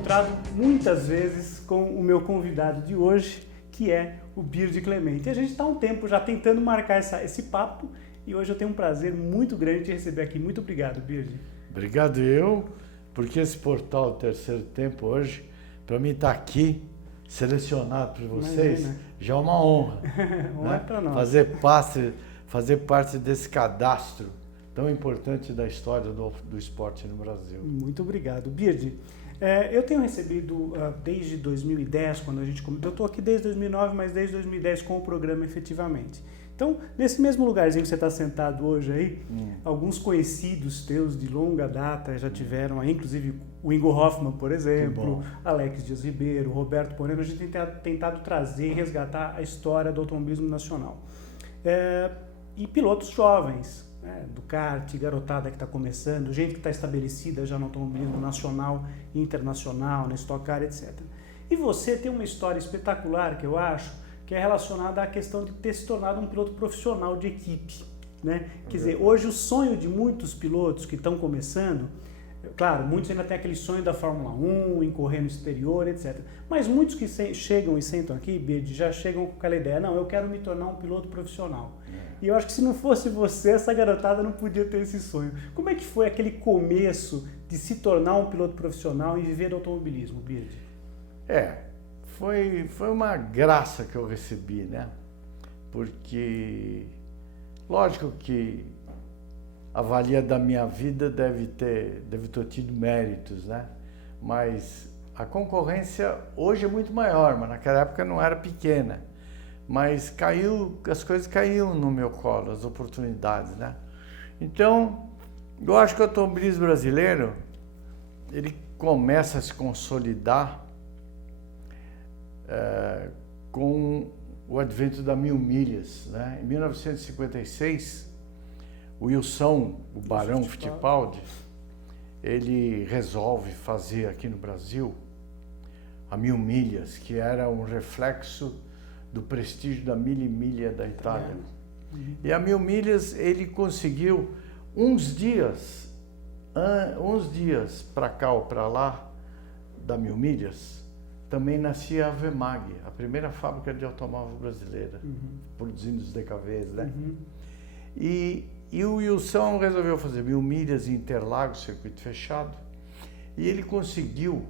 encontrado muitas vezes com o meu convidado de hoje, que é o Birdy Clemente. E a gente está há um tempo já tentando marcar esse papo e hoje eu tenho um prazer muito grande de receber aqui. Muito obrigado, Birdy. Obrigado porque esse portal Terceiro Tempo hoje, para mim estar aqui, selecionado por vocês, já é uma honra. Honra para nós. Fazer parte desse cadastro tão importante da história do esporte no Brasil. Muito obrigado. Birdy, eu tenho recebido desde 2010, quando a gente começou, eu estou aqui desde 2009, mas desde 2010 com o programa efetivamente. Então, nesse mesmo lugarzinho que você está sentado hoje aí, alguns conhecidos teus de longa data já tiveram aí, inclusive o Ingo Hoffmann, por exemplo, Alex Dias Ribeiro, Roberto Moreno, a gente tem tentado trazer e resgatar a história do automobilismo nacional. E pilotos jovens, né, do kart, garotada que está começando, gente que está estabelecida já no automobilismo nacional e internacional, na Stock Car, etc. E você tem uma história espetacular, que eu acho, que é relacionada à questão de ter se tornado um piloto profissional de equipe, né? Quer dizer, hoje o sonho de muitos pilotos que estão começando, claro, muitos ainda têm aquele sonho da Fórmula 1, em correr no exterior, etc. Mas muitos que chegam e sentam aqui, Birdy, já chegam com aquela ideia, não, eu quero me tornar um piloto profissional. E eu acho que se não fosse você, essa garotada não podia ter esse sonho. Como é que foi aquele começo de se tornar um piloto profissional e viver do automobilismo, Birdy? Foi uma graça que eu recebi, né? Porque, lógico que a valia da minha vida deve ter tido méritos, né? Mas a concorrência hoje é muito maior, mas naquela época não era pequena. Mas as coisas caíam no meu colo, as oportunidades, né? Então, eu acho que o automobilismo brasileiro, ele começa a se consolidar com o advento da 1000 milhas, né? Em 1956, o Wilson, o Barão Fittipaldi, ele resolve fazer aqui no Brasil a 1000 milhas, que era um reflexo do prestígio da milha da Itália. E a 1000 milhas ele conseguiu uns dias para cá ou para lá da 1000 milhas, também nascia a Vemag, a primeira fábrica de automóvel brasileira, produzindo os DKVs, né? E o Wilson resolveu fazer 1000 milhas em Interlagos, circuito fechado, e ele conseguiu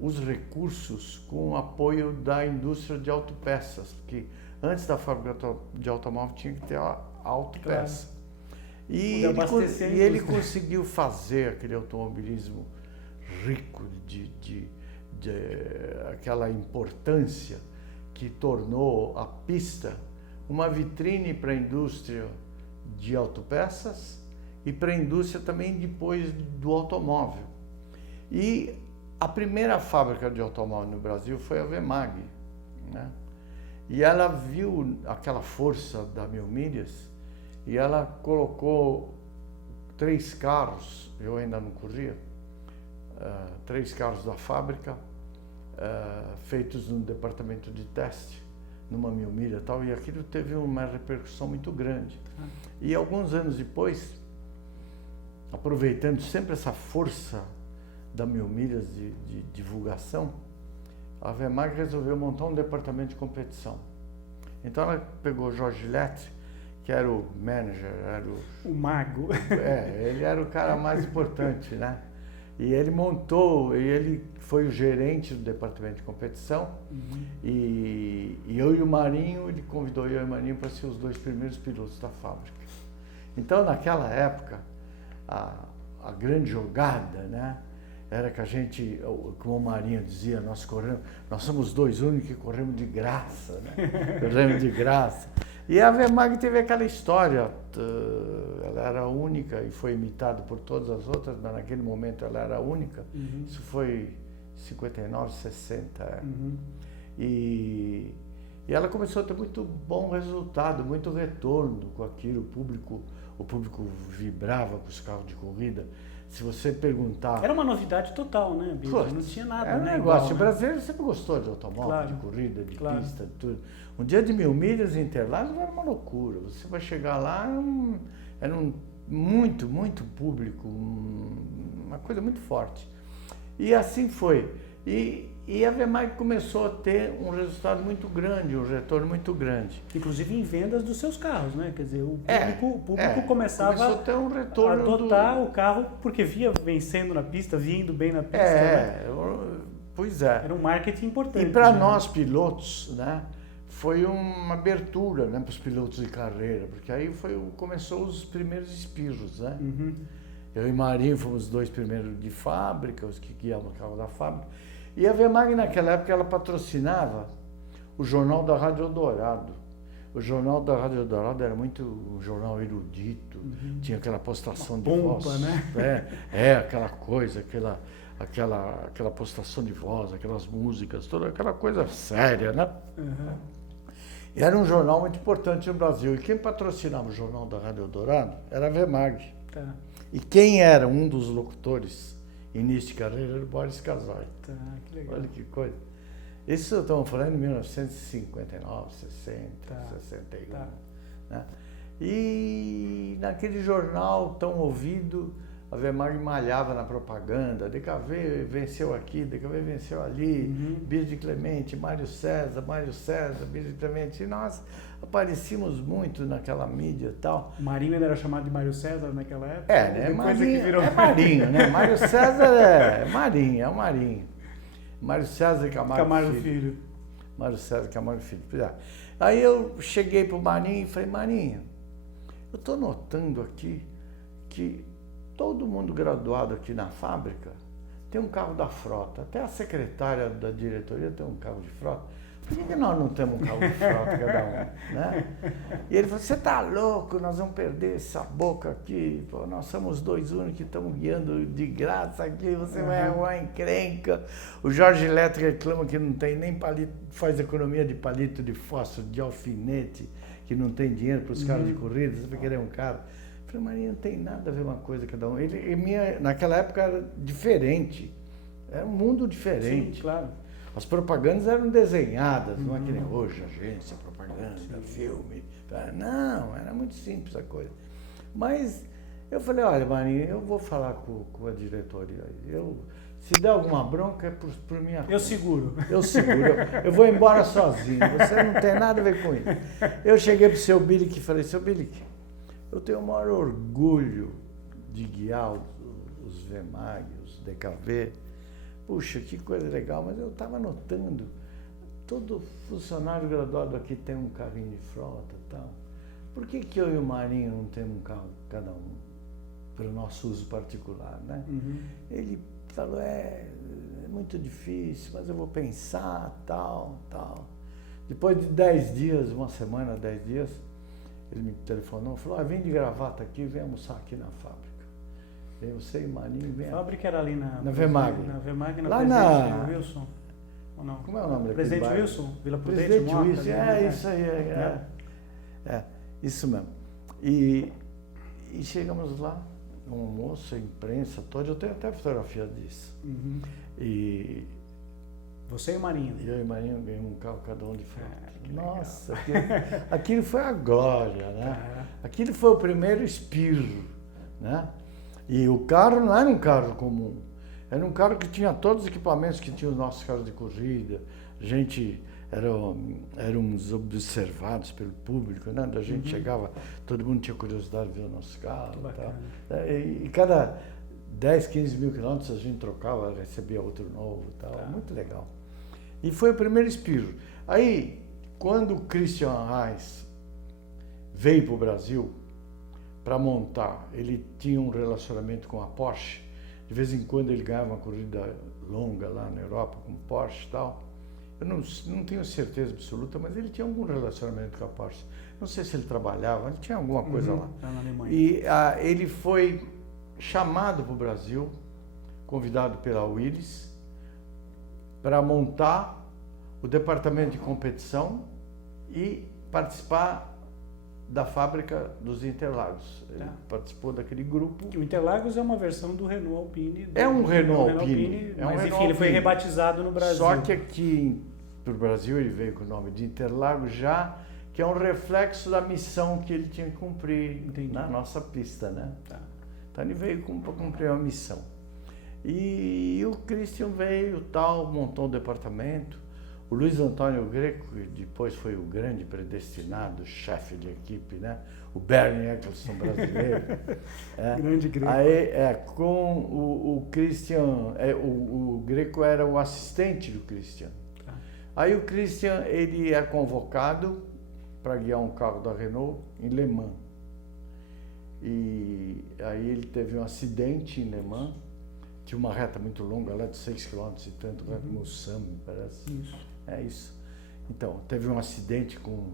os recursos com o apoio da indústria de autopeças, porque antes da fábrica de automóvel tinha que ter a autopeça. Claro. E ele conseguiu fazer aquele automobilismo rico de aquela importância que tornou a pista uma vitrine para a indústria de autopeças e para a indústria também depois do automóvel. E a primeira fábrica de automóvel no Brasil foi a Vemag, né? E ela viu aquela força da 1000 milhas e ela colocou 3 carros, eu ainda não corria, 3 carros da fábrica, feitos no departamento de teste, numa 1000 milhas e tal, e aquilo teve uma repercussão muito grande. E alguns anos depois, aproveitando sempre essa força da 1000 milhas de divulgação, a Vemag resolveu montar um departamento de competição. Então ela pegou Jorge Lettre, que era o manager, era o mago. Ele era o cara mais importante, né? E ele ele foi o gerente do departamento de competição, e eu e o Marinho, ele convidou eu e o Marinho para ser os 2 primeiros pilotos da fábrica. Então, naquela época, a grande jogada, né, era que a gente, como o Marinho dizia, nós somos 2 únicos que corremos de graça, né? Corremos de graça. E a Vemag teve aquela história, ela era única e foi imitada por todas as outras, mas naquele momento ela era única. Isso foi 59, 60. E ela começou a ter muito bom resultado, muito retorno com aquilo, o público vibrava com os carros de corrida. Se você perguntar... Era uma novidade total, né, Birdy? Não tinha nada. Era um negócio. O brasileiro sempre gostou de automóvel, de corrida, de pista, de tudo. Um dia de 1000 milhas em Interlagos era uma loucura. Você vai chegar lá, era muito público, uma coisa muito forte. E assim foi. E a Vemag começou a ter um resultado muito grande, um retorno muito grande. Inclusive em vendas dos seus carros, né? Quer dizer, o público começava começou a ter um retorno a adotar o carro porque via vencendo na pista, via indo bem na pista. Né? Pois é. Era um marketing importante. E para nós pilotos, né, foi uma abertura, né, para os pilotos de carreira, porque aí começou os primeiros espirros, né? Uhum. Eu e Marinho fomos os 2 primeiros de fábrica, os que guiavam o carro da fábrica. E a Vemag, naquela época, ela patrocinava o Jornal da Rádio Eldorado. O Jornal da Rádio Eldorado era muito um jornal erudito, tinha aquela postação de voz. Né? Aquela coisa, aquela postação de voz, aquelas músicas, toda aquela coisa séria, né? Uhum. E era um jornal muito importante no Brasil. E quem patrocinava o Jornal da Rádio Eldorado era a Vemag. Tá. E quem era um dos locutores início de carreira era o Boris Casoy. Tá, que legal. Olha que coisa. Isso estamos falando em 1959, 60, 61. Tá. Né? E naquele jornal tão ouvido, a Vemag malhava na propaganda. DKV venceu aqui, DKV venceu ali, Birgit Clemente, Mário César, Birgit Clemente. E nós aparecíamos muito naquela mídia e tal. O Marinho ainda era chamado de Mário César naquela época? Né? Marinho, Marinho, né? Mário César é o Marinho. Mário César Camargo Filho. Mário César Camargo Filho. Aí eu cheguei pro Marinho e falei, Marinho, eu estou notando aqui que todo mundo graduado aqui na fábrica tem um carro da frota. Até a secretária da diretoria tem um carro de frota. Por que nós não temos um carro de frota cada um? Né? E ele falou, você tá louco, nós vamos perder essa boca aqui. Pô, nós somos 2 únicos que estamos guiando de graça aqui, você vai arrumar encrenca. O Jorge Eletro reclama que não tem nem palito, faz economia de palito de fósforo, de alfinete, que não tem dinheiro para os carros de corrida, você vai querer um carro. Eu falei, Marinho, não tem nada a ver uma coisa cada um. Naquela época era diferente, era um mundo diferente. Sim, claro. As propagandas eram desenhadas, não é que nem hoje, agência, propaganda, filme. Não, era muito simples a coisa. Mas eu falei, olha, Marinho, eu vou falar com a diretoria. Se der alguma bronca, é por minha conta. Eu seguro. Eu vou embora sozinho, você não tem nada a ver com isso. Eu cheguei para o seu Bilic e falei, seu Bilic, eu tenho o maior orgulho de guiar os Vemag, os DKV. Puxa, que coisa legal, mas eu estava notando, todo funcionário graduado aqui tem um carrinho de frota e tal. Por que eu e o Marinho não temos um carro cada um para o nosso uso particular, né? Ele falou, é muito difícil, mas eu vou pensar, tal. Depois de 10 dias, uma semana, 10 dias, ele me telefonou e falou, vem de gravata aqui, vem almoçar aqui na fábrica. Vem você e o Marinho, vem. A fábrica era ali na Vemag. Na Vemag, na lá Presidente Wilson. Ou não? Como é o nome daquele Presidente bairro? Wilson, Vila Prudente, Presidente Moca, Wilson, isso aí. Isso mesmo. E chegamos lá, um almoço, a imprensa toda, eu tenho até fotografia disso. E você e o Marinho? Eu e o Marinho ganhamos um carro cada um de frente. Nossa, aquilo foi a glória, né? Aquilo foi o primeiro espirro, né? E o carro não era um carro comum, era um carro que tinha todos os equipamentos que tinha os nossos carros de corrida. A gente éramos observados pelo público, né? A gente chegava, todo mundo tinha curiosidade de ver o nosso carro. E cada 10, 15 mil quilômetros a gente trocava, recebia outro novo e tal. Muito legal. E foi o primeiro espirro. Aí, quando o Christian Reis veio para o Brasil para montar, ele tinha um relacionamento com a Porsche. De vez em quando ele ganhava uma corrida longa lá na Europa com Porsche e tal. Eu não tenho certeza absoluta, mas ele tinha algum relacionamento com a Porsche. Não sei se ele trabalhava, ele tinha alguma coisa lá. Na Alemanha. E ele foi chamado para o Brasil, convidado pela Willys, para montar o departamento de competição e participar da fábrica dos Interlagos. Ele participou daquele grupo. O Interlagos é uma versão do Renault Alpine. É um Renault Alpine. Mas enfim, ele foi rebatizado no Brasil. Só que aqui para o Brasil ele veio com o nome de Interlagos já, que é um reflexo da missão que ele tinha que cumprir na nossa pista, né? Então ele veio para cumprir uma missão. E o Christian veio, tal, montou um departamento. O Luiz Antônio Greco, que depois foi o grande predestinado chefe de equipe, né? O Bernie Eccleston brasileiro. Grande Greco. Aí, com o Christian, o Greco era o assistente do Christian. Tá. Aí o Christian, ele é convocado para guiar um carro da Renault em Le Mans. E aí ele teve um acidente em Le Mans. Tinha uma reta muito longa, lá de 6 km e tanto, reta Moçambique, me parece. Isso. É isso. Então, teve um acidente com,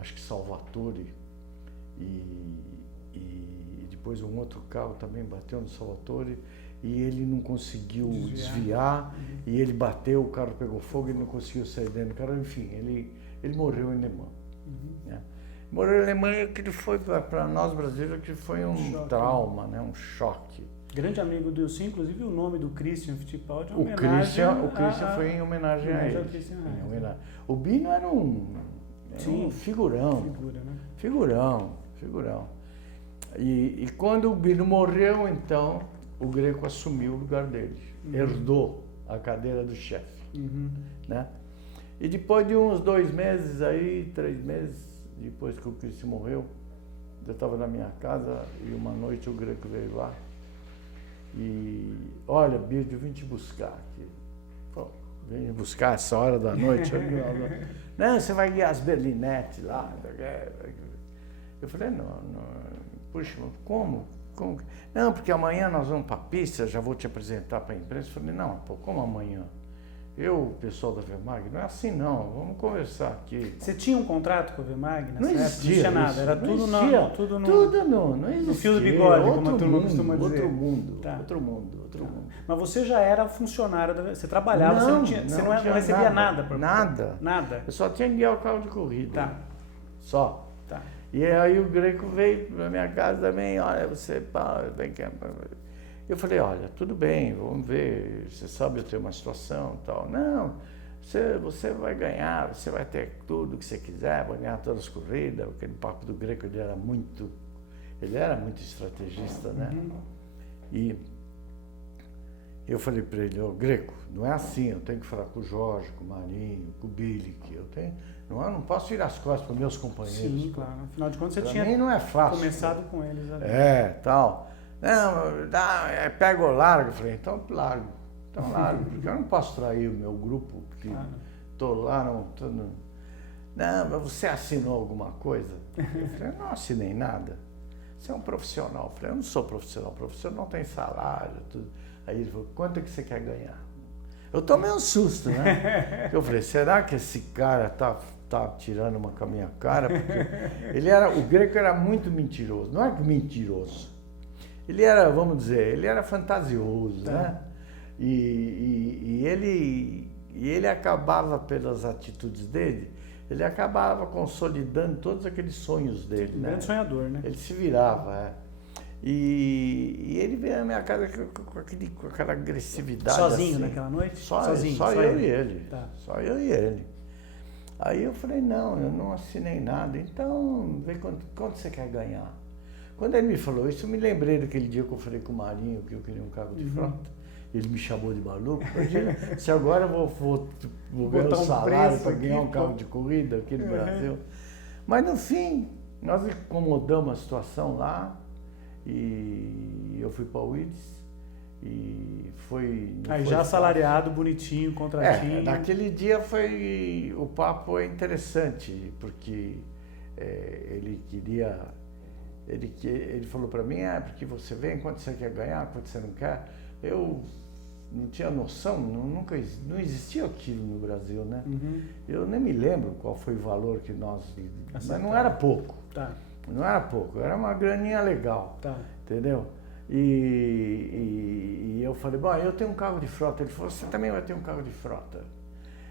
acho que Salvatore, e depois um outro carro também bateu no Salvatore, e ele não conseguiu desviar, e ele bateu, o carro pegou fogo, ele não conseguiu sair dentro do carro, enfim, ele morreu em Le Mans. Né? Morreu em Le Mans, que foi, para nós brasileiros, que foi um choque, trauma, né? Um choque. Grande amigo do Ilson, inclusive o nome do Christian Fittipaldi é O Christian foi em homenagem a ele. O Bino era um figurão. Figurão. E quando o Bino morreu, então, o Greco assumiu o lugar dele. Herdou a cadeira do chefe. Né? E depois de uns 2 meses, 3 meses, depois que o Christian morreu, eu estava na minha casa e uma noite o Greco veio lá. E, olha, Bird, eu vim te buscar aqui. Pô, vem me buscar essa hora da noite. Não, você vai guiar as Berlinette lá. Eu falei, não, puxa, como? Não, porque amanhã nós vamos para a pista, já vou te apresentar para a imprensa. Eu falei, não, pô, como amanhã? O pessoal da Vermag, não é assim não, vamos conversar aqui. Você tinha um contrato com a Vermag nessa época? Não existia nada, era tudo não existia. No fio do bigode, como a turma costuma dizer. Outro mundo. Mas você já era funcionário, você trabalhava, você não recebia nada. Nada? Eu só tinha que guiar o carro de corrida. Tá. Só. Tá. E aí o Greco veio na minha casa também, olha, você, vem cá. Eu falei, olha, tudo bem, vamos ver, você sabe eu tenho uma situação e tal. Não, você vai ganhar, você vai ter tudo que você quiser, vai ganhar todas as corridas. Aquele papo do Greco, ele era muito estrategista, né? E eu falei para ele, Greco, não é assim, eu tenho que falar com o Jorge, com o Marinho, com o Billy, que eu não posso virar as costas para meus companheiros. Sim, claro, afinal de contas você pra tinha mim não é fácil, começado com eles ali. Tal. Não, pega ou larga. Eu falei, então largo, porque eu não posso trair o meu grupo, porque estou lá, não, mas você assinou alguma coisa? Eu falei, não assinei nada. Você é um profissional. Eu falei, eu não sou profissional não tem salário, tudo. Aí ele falou, quanto é que você quer ganhar? Eu tomei um susto, né? Eu falei, será que esse cara tá tirando uma com a minha cara? Porque o Greco era muito mentiroso, não é mentiroso. Ele era, vamos dizer, ele era fantasioso, né? E ele acabava, pelas atitudes dele, ele acabava consolidando todos aqueles sonhos dele, né? Grande sonhador, né? Ele se virava, E ele veio na minha casa com aquela agressividade. Sozinho assim. Naquela noite? Só eu e ele. Tá. Só eu e ele. Aí eu falei, não, eu não assinei nada, então vê quanto você quer ganhar. Quando ele me falou isso, eu me lembrei daquele dia que eu falei com o Marinho que eu queria um carro de frota. Ele me chamou de maluco. Se agora eu vou ganhar um salário para ganhar um carro de corrida aqui no Brasil. Mas no fim, nós incomodamos a situação lá e eu fui para o Willis e foi... Aí já assalariado, bonitinho, contratinho. Naquele dia o papo é interessante, porque ele queria... Ele falou para mim, porque você vem, quanto você quer ganhar, quanto você não quer. Eu não tinha noção, não existia aquilo no Brasil, né? Eu nem me lembro qual foi o valor que nós... Mas não era pouco. Tá. Não era pouco, era uma graninha legal, entendeu? E eu falei, bom, eu tenho um carro de frota. Ele falou, você também vai ter um carro de frota.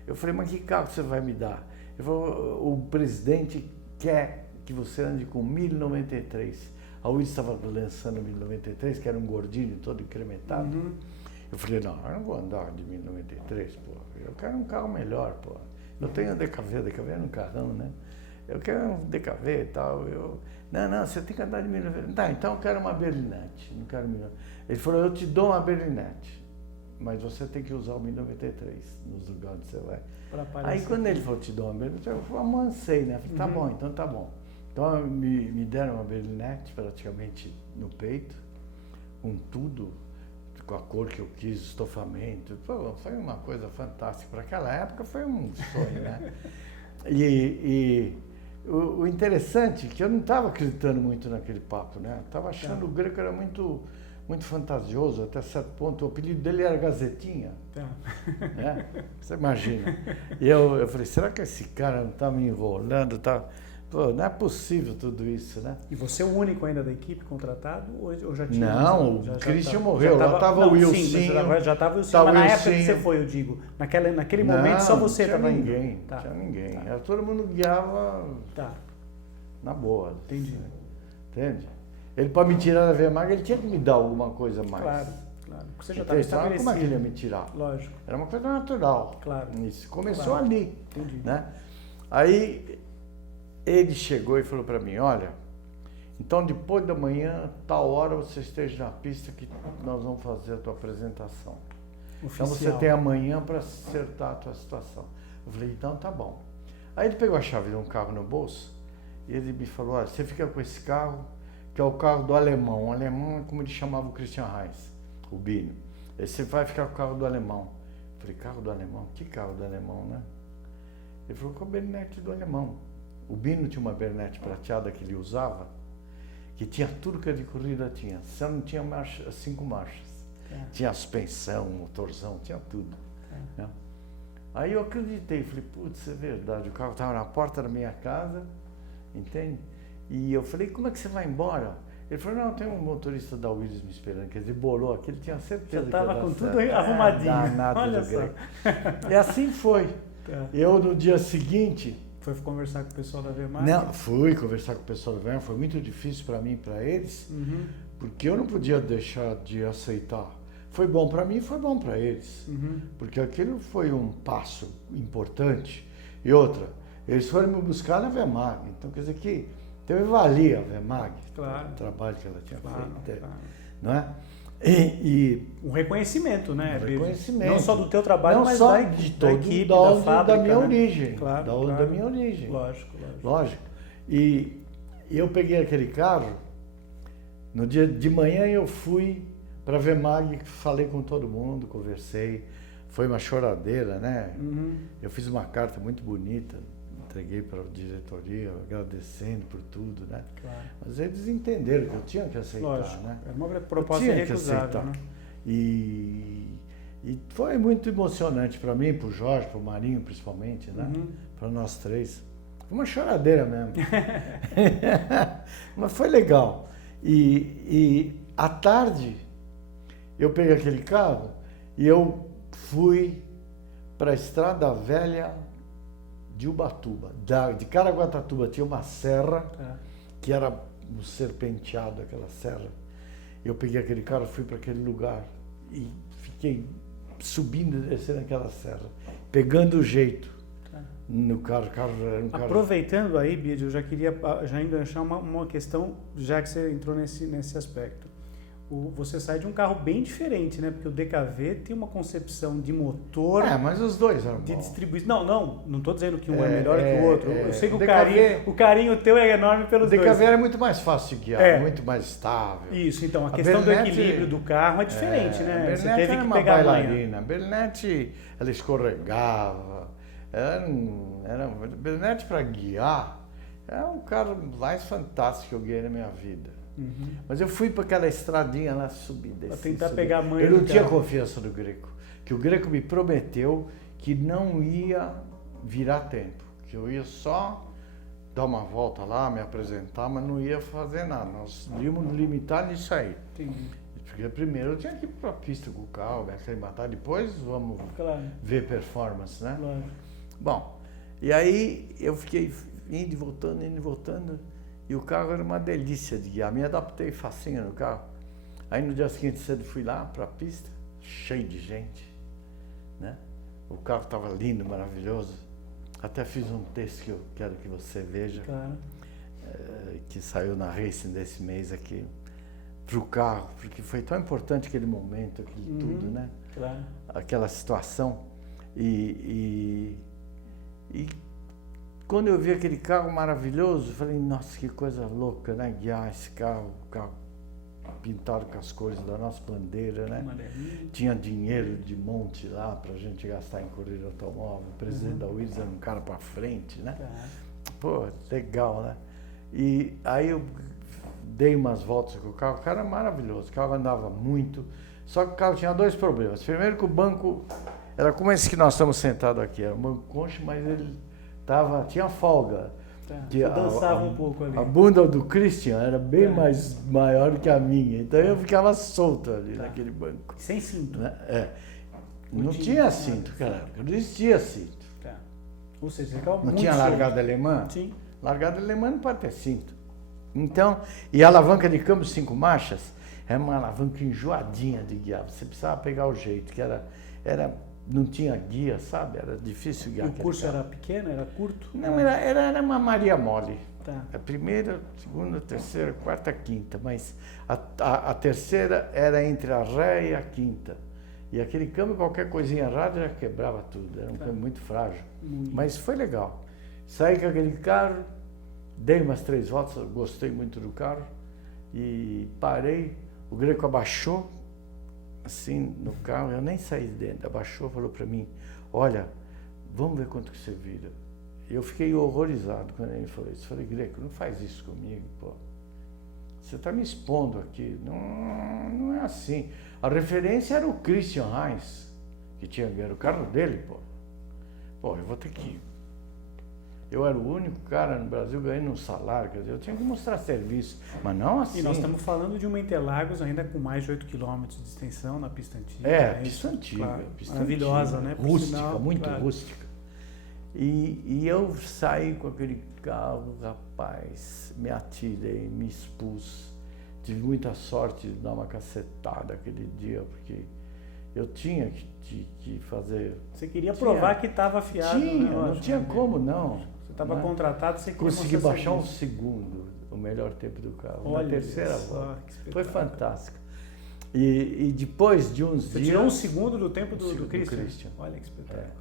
Eu falei, mas que carro você vai me dar? Ele falou, o presidente quer que você ande com 1093. A Willis estava lançando 1093, que era um gordinho todo incrementado. Eu falei, não, eu não vou andar de 1093, pô. Eu quero um carro melhor, pô. Eu tenho a DKV era um carrão, né? eu quero um DKV e tal. Não, você tem que andar de 1093. Tá, então eu quero uma berlinete, não quero 1093. Ele falou, eu te dou uma berlinete, mas você tem que usar o 1093 nos lugares que você vai. Aí quando ele falou, te dou uma berlinete, eu amancei, né? Falei, tá bom, então tá bom. Então me deram uma berlinete praticamente no peito, com tudo, com a cor que eu quis, estofamento. Pô, foi uma coisa fantástica. Para aquela época foi um sonho, né? E o interessante é que eu não estava acreditando muito naquele papo, né? Estava achando o Greco era muito fantasioso, até certo ponto. O apelido dele era Gazetinha. Né? Você imagina. E eu falei, será que esse cara não está me enrolando? Tá? Pô, não é possível tudo isso, né? E você é o único ainda da equipe contratado? Ou já tinha? Não, o Christian morreu. Lá estava o Wilson. Já estava o Wilson, mas na época que você foi, eu digo. Naquele momento só você estava indo? Não tinha ninguém. Tá. Todo mundo guiava na boa. Entendi. Entende? Ele, para me tirar da VMAG, ele tinha que me dar alguma coisa a mais. Claro. Você já estava estabelecido. Como é que ele ia me tirar? Lógico. Era uma coisa natural. Claro. Isso. Começou ali. Entendi. Né? Aí ele chegou e falou para mim, olha, então depois da manhã, tal hora você esteja na pista que nós vamos fazer a tua apresentação. Oficial. Então você tem amanhã para acertar a tua situação. Eu falei, então tá bom. Aí ele pegou a chave de um carro no bolso e ele me falou, olha, você fica com esse carro, que é o carro do alemão. O alemão é como ele chamava o Christian Reis, o Bino. Aí você vai ficar com o carro do alemão. Eu falei, carro do alemão? Que carro do alemão, né? Ele falou, com a berlinete do alemão. O Bino tinha uma berlinete prateada que ele usava, que tinha tudo que a de corrida tinha. Só não tinha 5 marchas. Tinha suspensão, motorzão, tinha tudo. Né? Aí eu acreditei, falei, putz, é verdade. O carro estava na porta da minha casa, entende? E eu falei, como é que você vai embora? Ele falou, não, tem um motorista da Willis me esperando. Quer dizer, bolou aqui, ele tinha certeza que ia dar certo. Já estava com tudo arrumadinho. Olha só. E assim foi. Eu, no dia seguinte... Foi conversar com o pessoal da VMAG? Não, fui conversar com o pessoal da VMAG. Foi muito difícil para mim e para eles, porque eu não podia deixar de aceitar. Foi bom para mim, foi bom para eles. Porque aquilo foi um passo importante. E outra, eles foram me buscar na VMAG. Então, quer dizer que teve valia a VMAG, claro, o trabalho que ela tinha feito. Claro. Não é? E um reconhecimento, né? Um reconhecimento. Não só do teu trabalho, não mas só da equipe, da fábrica, da minha né? origem. Claro, Da minha origem. Lógico. E eu peguei aquele carro, no dia de manhã eu fui para a VMAG, falei com todo mundo, conversei, foi uma choradeira, né? Eu fiz uma carta muito bonita, entreguei para a diretoria, agradecendo por tudo, né? Claro. Mas eles entenderam que eu tinha que aceitar, lógico, né? Era uma proposta irrecusável, né? E foi muito emocionante para mim, para o Jorge, para o Marinho principalmente, né? Para nós três. Foi uma choradeira mesmo. Mas foi legal. E à tarde, eu peguei aquele carro e eu fui para a Estrada Velha de Ubatuba. De Caraguatatuba tinha uma serra, que era um serpenteado, aquela serra. Eu peguei aquele carro, fui para aquele lugar e fiquei subindo e descendo aquela serra, pegando o jeito no carro. Era um carro... Aproveitando aí, Bídio, eu já queria enganchar uma questão, já que você entrou nesse aspecto. Você sai de um carro bem diferente, né? Porque o DKV tem uma concepção de motor... mas os dois eram de bons. distribuição. Não estou dizendo que um é melhor que o outro. Eu sei que DKV, o carinho teu é enorme pelos dois. O DKV era muito mais fácil de guiar, muito mais estável. Isso, então, a questão do equilíbrio do carro é diferente, né? A Você teve que uma pegar bailarina. A Berlinete, ela escorregava. Berlinete para guiar, é um carro mais fantástico que eu guiei na minha vida. Mas eu fui para aquela estradinha lá, subir, descer. Para tentar pegar a manha. Eu não tinha confiança no Greco, que o Greco me prometeu que não ia virar tempo, que eu ia só dar uma volta lá, me apresentar, mas não ia fazer nada. Nós íamos limitar nisso aí. Entendi. Porque primeiro eu tinha que ir para a pista com o carro, me aclimatar, depois vamos ver performance, né? Claro. Bom, e aí eu fiquei indo e voltando. E o carro era uma delícia de guiar. Me adaptei facinho no carro. Aí no dia seguinte cedo fui lá para a pista, cheio de gente, né? O carro estava lindo, maravilhoso. Até fiz um texto que eu quero que você veja, Claro. que saiu na Racing desse mês aqui, para o carro, porque foi tão importante aquele momento, aquilo tudo, né? Claro. Aquela situação. E quando eu vi aquele carro maravilhoso, eu falei, nossa, que coisa louca, né? Guiar esse carro, o carro pintado com as cores da nossa bandeira, né? Tinha dinheiro de monte lá pra gente gastar em corrida automóvel. O presidente da Willis era um cara pra frente, né? Pô, legal, né? E aí eu dei umas voltas com o carro era maravilhoso, o carro andava muito, só que o carro tinha dois problemas. Primeiro que o banco era como esse que nós estamos sentados aqui, era um banco concho, mas ele tinha folga. Você dançava um pouco ali. A bunda do Christian era bem mais maior que a minha, então eu ficava solto ali naquele banco. Sem cinto? Né? Não tinha cinto, cara, não existia cinto. Ou seja, você ficava não muito tinha solto. largada alemã? Sim. Largada alemã não pode ter cinto. Então, e a alavanca de câmbio 5 marchas é uma alavanca enjoadinha de guiar. Você precisava pegar o jeito, que não tinha guia, sabe? Era difícil guiar. E o curso era pequeno, era curto? Não, era uma Maria Mole. Tá. A primeira, segunda, terceira, quarta, quinta. Mas a terceira era entre a ré e a quinta. E aquele câmbio, qualquer coisinha errada, já quebrava tudo. Era um câmbio muito frágil. Mas foi legal. Saí com aquele carro, dei umas 3 voltas, gostei muito do carro. E parei, o Greco abaixou, assim, no carro, eu nem saí de dentro, abaixou, falou para mim, olha, vamos ver quanto que você vira. Eu fiquei horrorizado quando ele falou isso. Falei, Greco, não faz isso comigo, pô. Você está me expondo aqui. Não é assim. A referência era o Christian Heinz, que era o carro dele, pô. Pô, eu vou ter que... Eu era o único cara no Brasil ganhando um salário, quer dizer, eu tinha que mostrar serviço, mas não assim. E nós estamos falando de uma Interlagos ainda com mais de 8 km de extensão na pista antiga. Pista antiga. Claro, pista maravilhosa, antiga, né? Rústica, sinal, muito claro. rústica. E eu saí com aquele carro, rapaz, me atirei, me expus. Tive muita sorte de dar uma cacetada aquele dia, porque eu tinha que fazer... Você queria provar que estava afiado. Não tinha como não. Você estava contratado, você queria consegui baixar serviço. um segundo, o melhor tempo do carro, Olha na terceira só, volta. que Foi fantástico. E depois de uns Você dias... tirou um segundo do tempo do do Christian? Christian. Olha que espetáculo.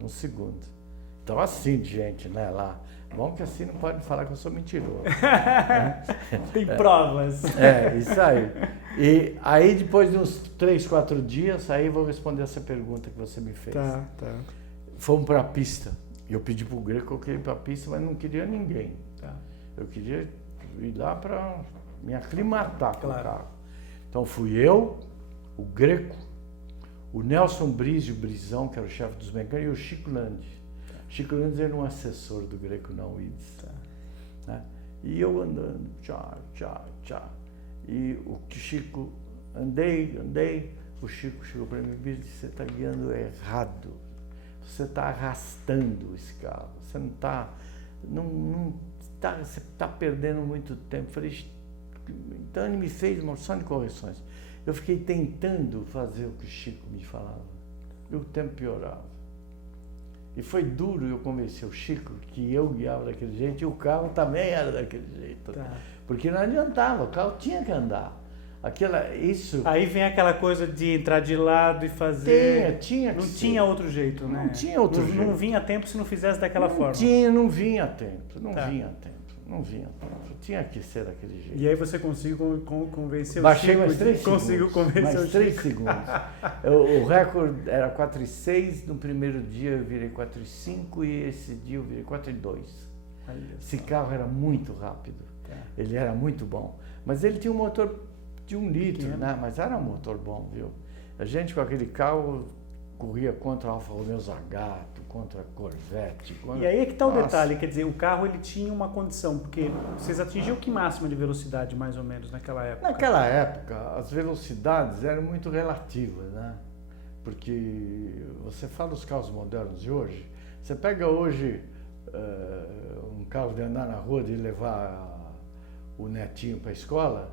Um segundo. Então assim de gente, né, lá. Bom que assim não pode falar que eu sou mentiroso. Tem provas. Isso aí. E aí depois de uns 3, 4 dias, aí vou responder essa pergunta que você me fez. Tá. Fomos para a pista. Eu pedi para o Greco que eu queria ir para a pista, mas não queria ninguém. Tá. Eu queria ir lá para me aclimatar com o Claro. carro. Então fui eu, o Greco, o Nelson Brizzi, o Brizão, que era o chefe dos mecânicos, e o Chico Landi. Chico Landi era um assessor do Greco na Willis. Né? E eu andando, tchá. E o Chico, andei, o Chico chegou para mim e disse, você está guiando errado. Você está arrastando esse carro. Você não está... você está perdendo muito tempo. Eu falei, então ele me fez uma porção de correções. Eu fiquei tentando fazer o que o Chico me falava. E o tempo piorava. E foi duro eu convencer o Chico que eu guiava daquele jeito e o carro também era daquele jeito. Tá. Porque não adiantava, o carro tinha que andar. Aí vem aquela coisa de entrar de lado e fazer... Tinha que Não ser. tinha outro jeito, né? Não tinha outro jeito. Não vinha a tempo se não fizesse daquela forma. Não vinha a tempo. Não vinha a tempo. Tinha que ser daquele jeito. E aí você conseguiu convencer o Chico? Baixei mais 3 segundos. Conseguiu convencer mais o Chico? 3 segundos. O recorde era 4,6, no primeiro dia eu virei 4,5 e esse dia eu virei 4,2. Esse carro era muito rápido. Tá. Ele era muito bom. Mas ele tinha um motor de 1 litro, né? Mas era um motor bom, viu? A gente com aquele carro corria contra a Alfa Romeo Zagato, contra a Corvette. E aí é que está o detalhe, quer dizer, o carro ele tinha uma condição, porque vocês atingiam que máxima de velocidade mais ou menos naquela época? Naquela época, as velocidades eram muito relativas, né? Porque você fala dos carros modernos de hoje, você pega hoje um carro de andar na rua, de levar o netinho para a escola,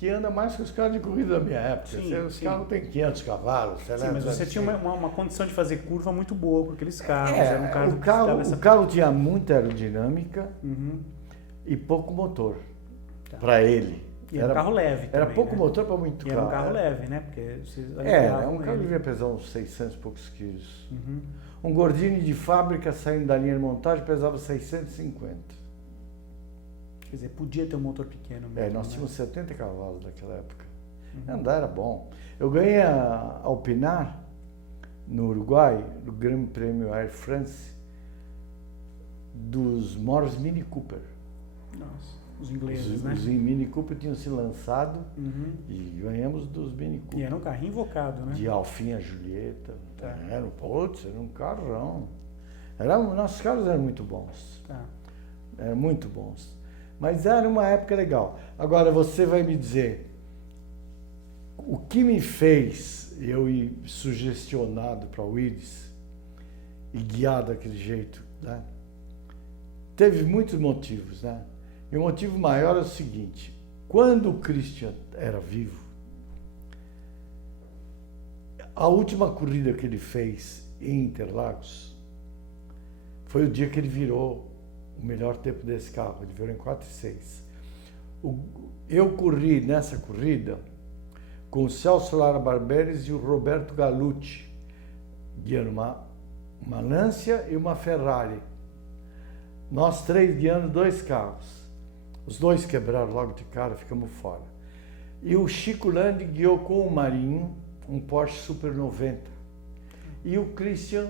que anda mais que os carros de corrida da minha época. Os carros têm 500 cavalos. Sim, mas você tinha uma condição de fazer curva muito boa com aqueles carros. Era um carro o carro tinha muita aerodinâmica e pouco motor para ele. E era um carro leve também, era pouco motor para muito carro. Era um carro leve, né? Porque um carro que devia pesar uns 600 e poucos quilos. Um Gordini de fábrica saindo da linha de montagem pesava 650. Quer dizer, podia ter um motor pequeno mesmo. Nós tínhamos 70 cavalos naquela época. Andar era bom. Eu ganhei a Alpinar no Uruguai, no Grande Prêmio Air France, dos Morris Mini Cooper. Nossa, os ingleses, né? Os Mini Cooper tinham se lançado e ganhamos dos Mini Cooper. E era um carro invocado, né? De Alfinha Julieta. Tá. Era um carrão. Nossos carros eram muito bons. Tá. Eram muito bons. Mas era uma época legal. Agora você vai me dizer, o que me fez eu ir sugestionado para o Willis e guiado daquele jeito, né? Teve muitos motivos, né? E o motivo maior é o seguinte: quando o Christian era vivo, a última corrida que ele fez em Interlagos foi o dia que ele virou o melhor tempo desse carro. Ele virou em 4:06. Eu corri nessa corrida com o Celso Lara Barberis e o Roberto Galucci, guiando uma Lancia e uma Ferrari. Nós três guiando 2 carros. Os 2 quebraram logo de cara, ficamos fora. E o Chico Landi guiou com o Marinho um Porsche Super 90. E o Christian,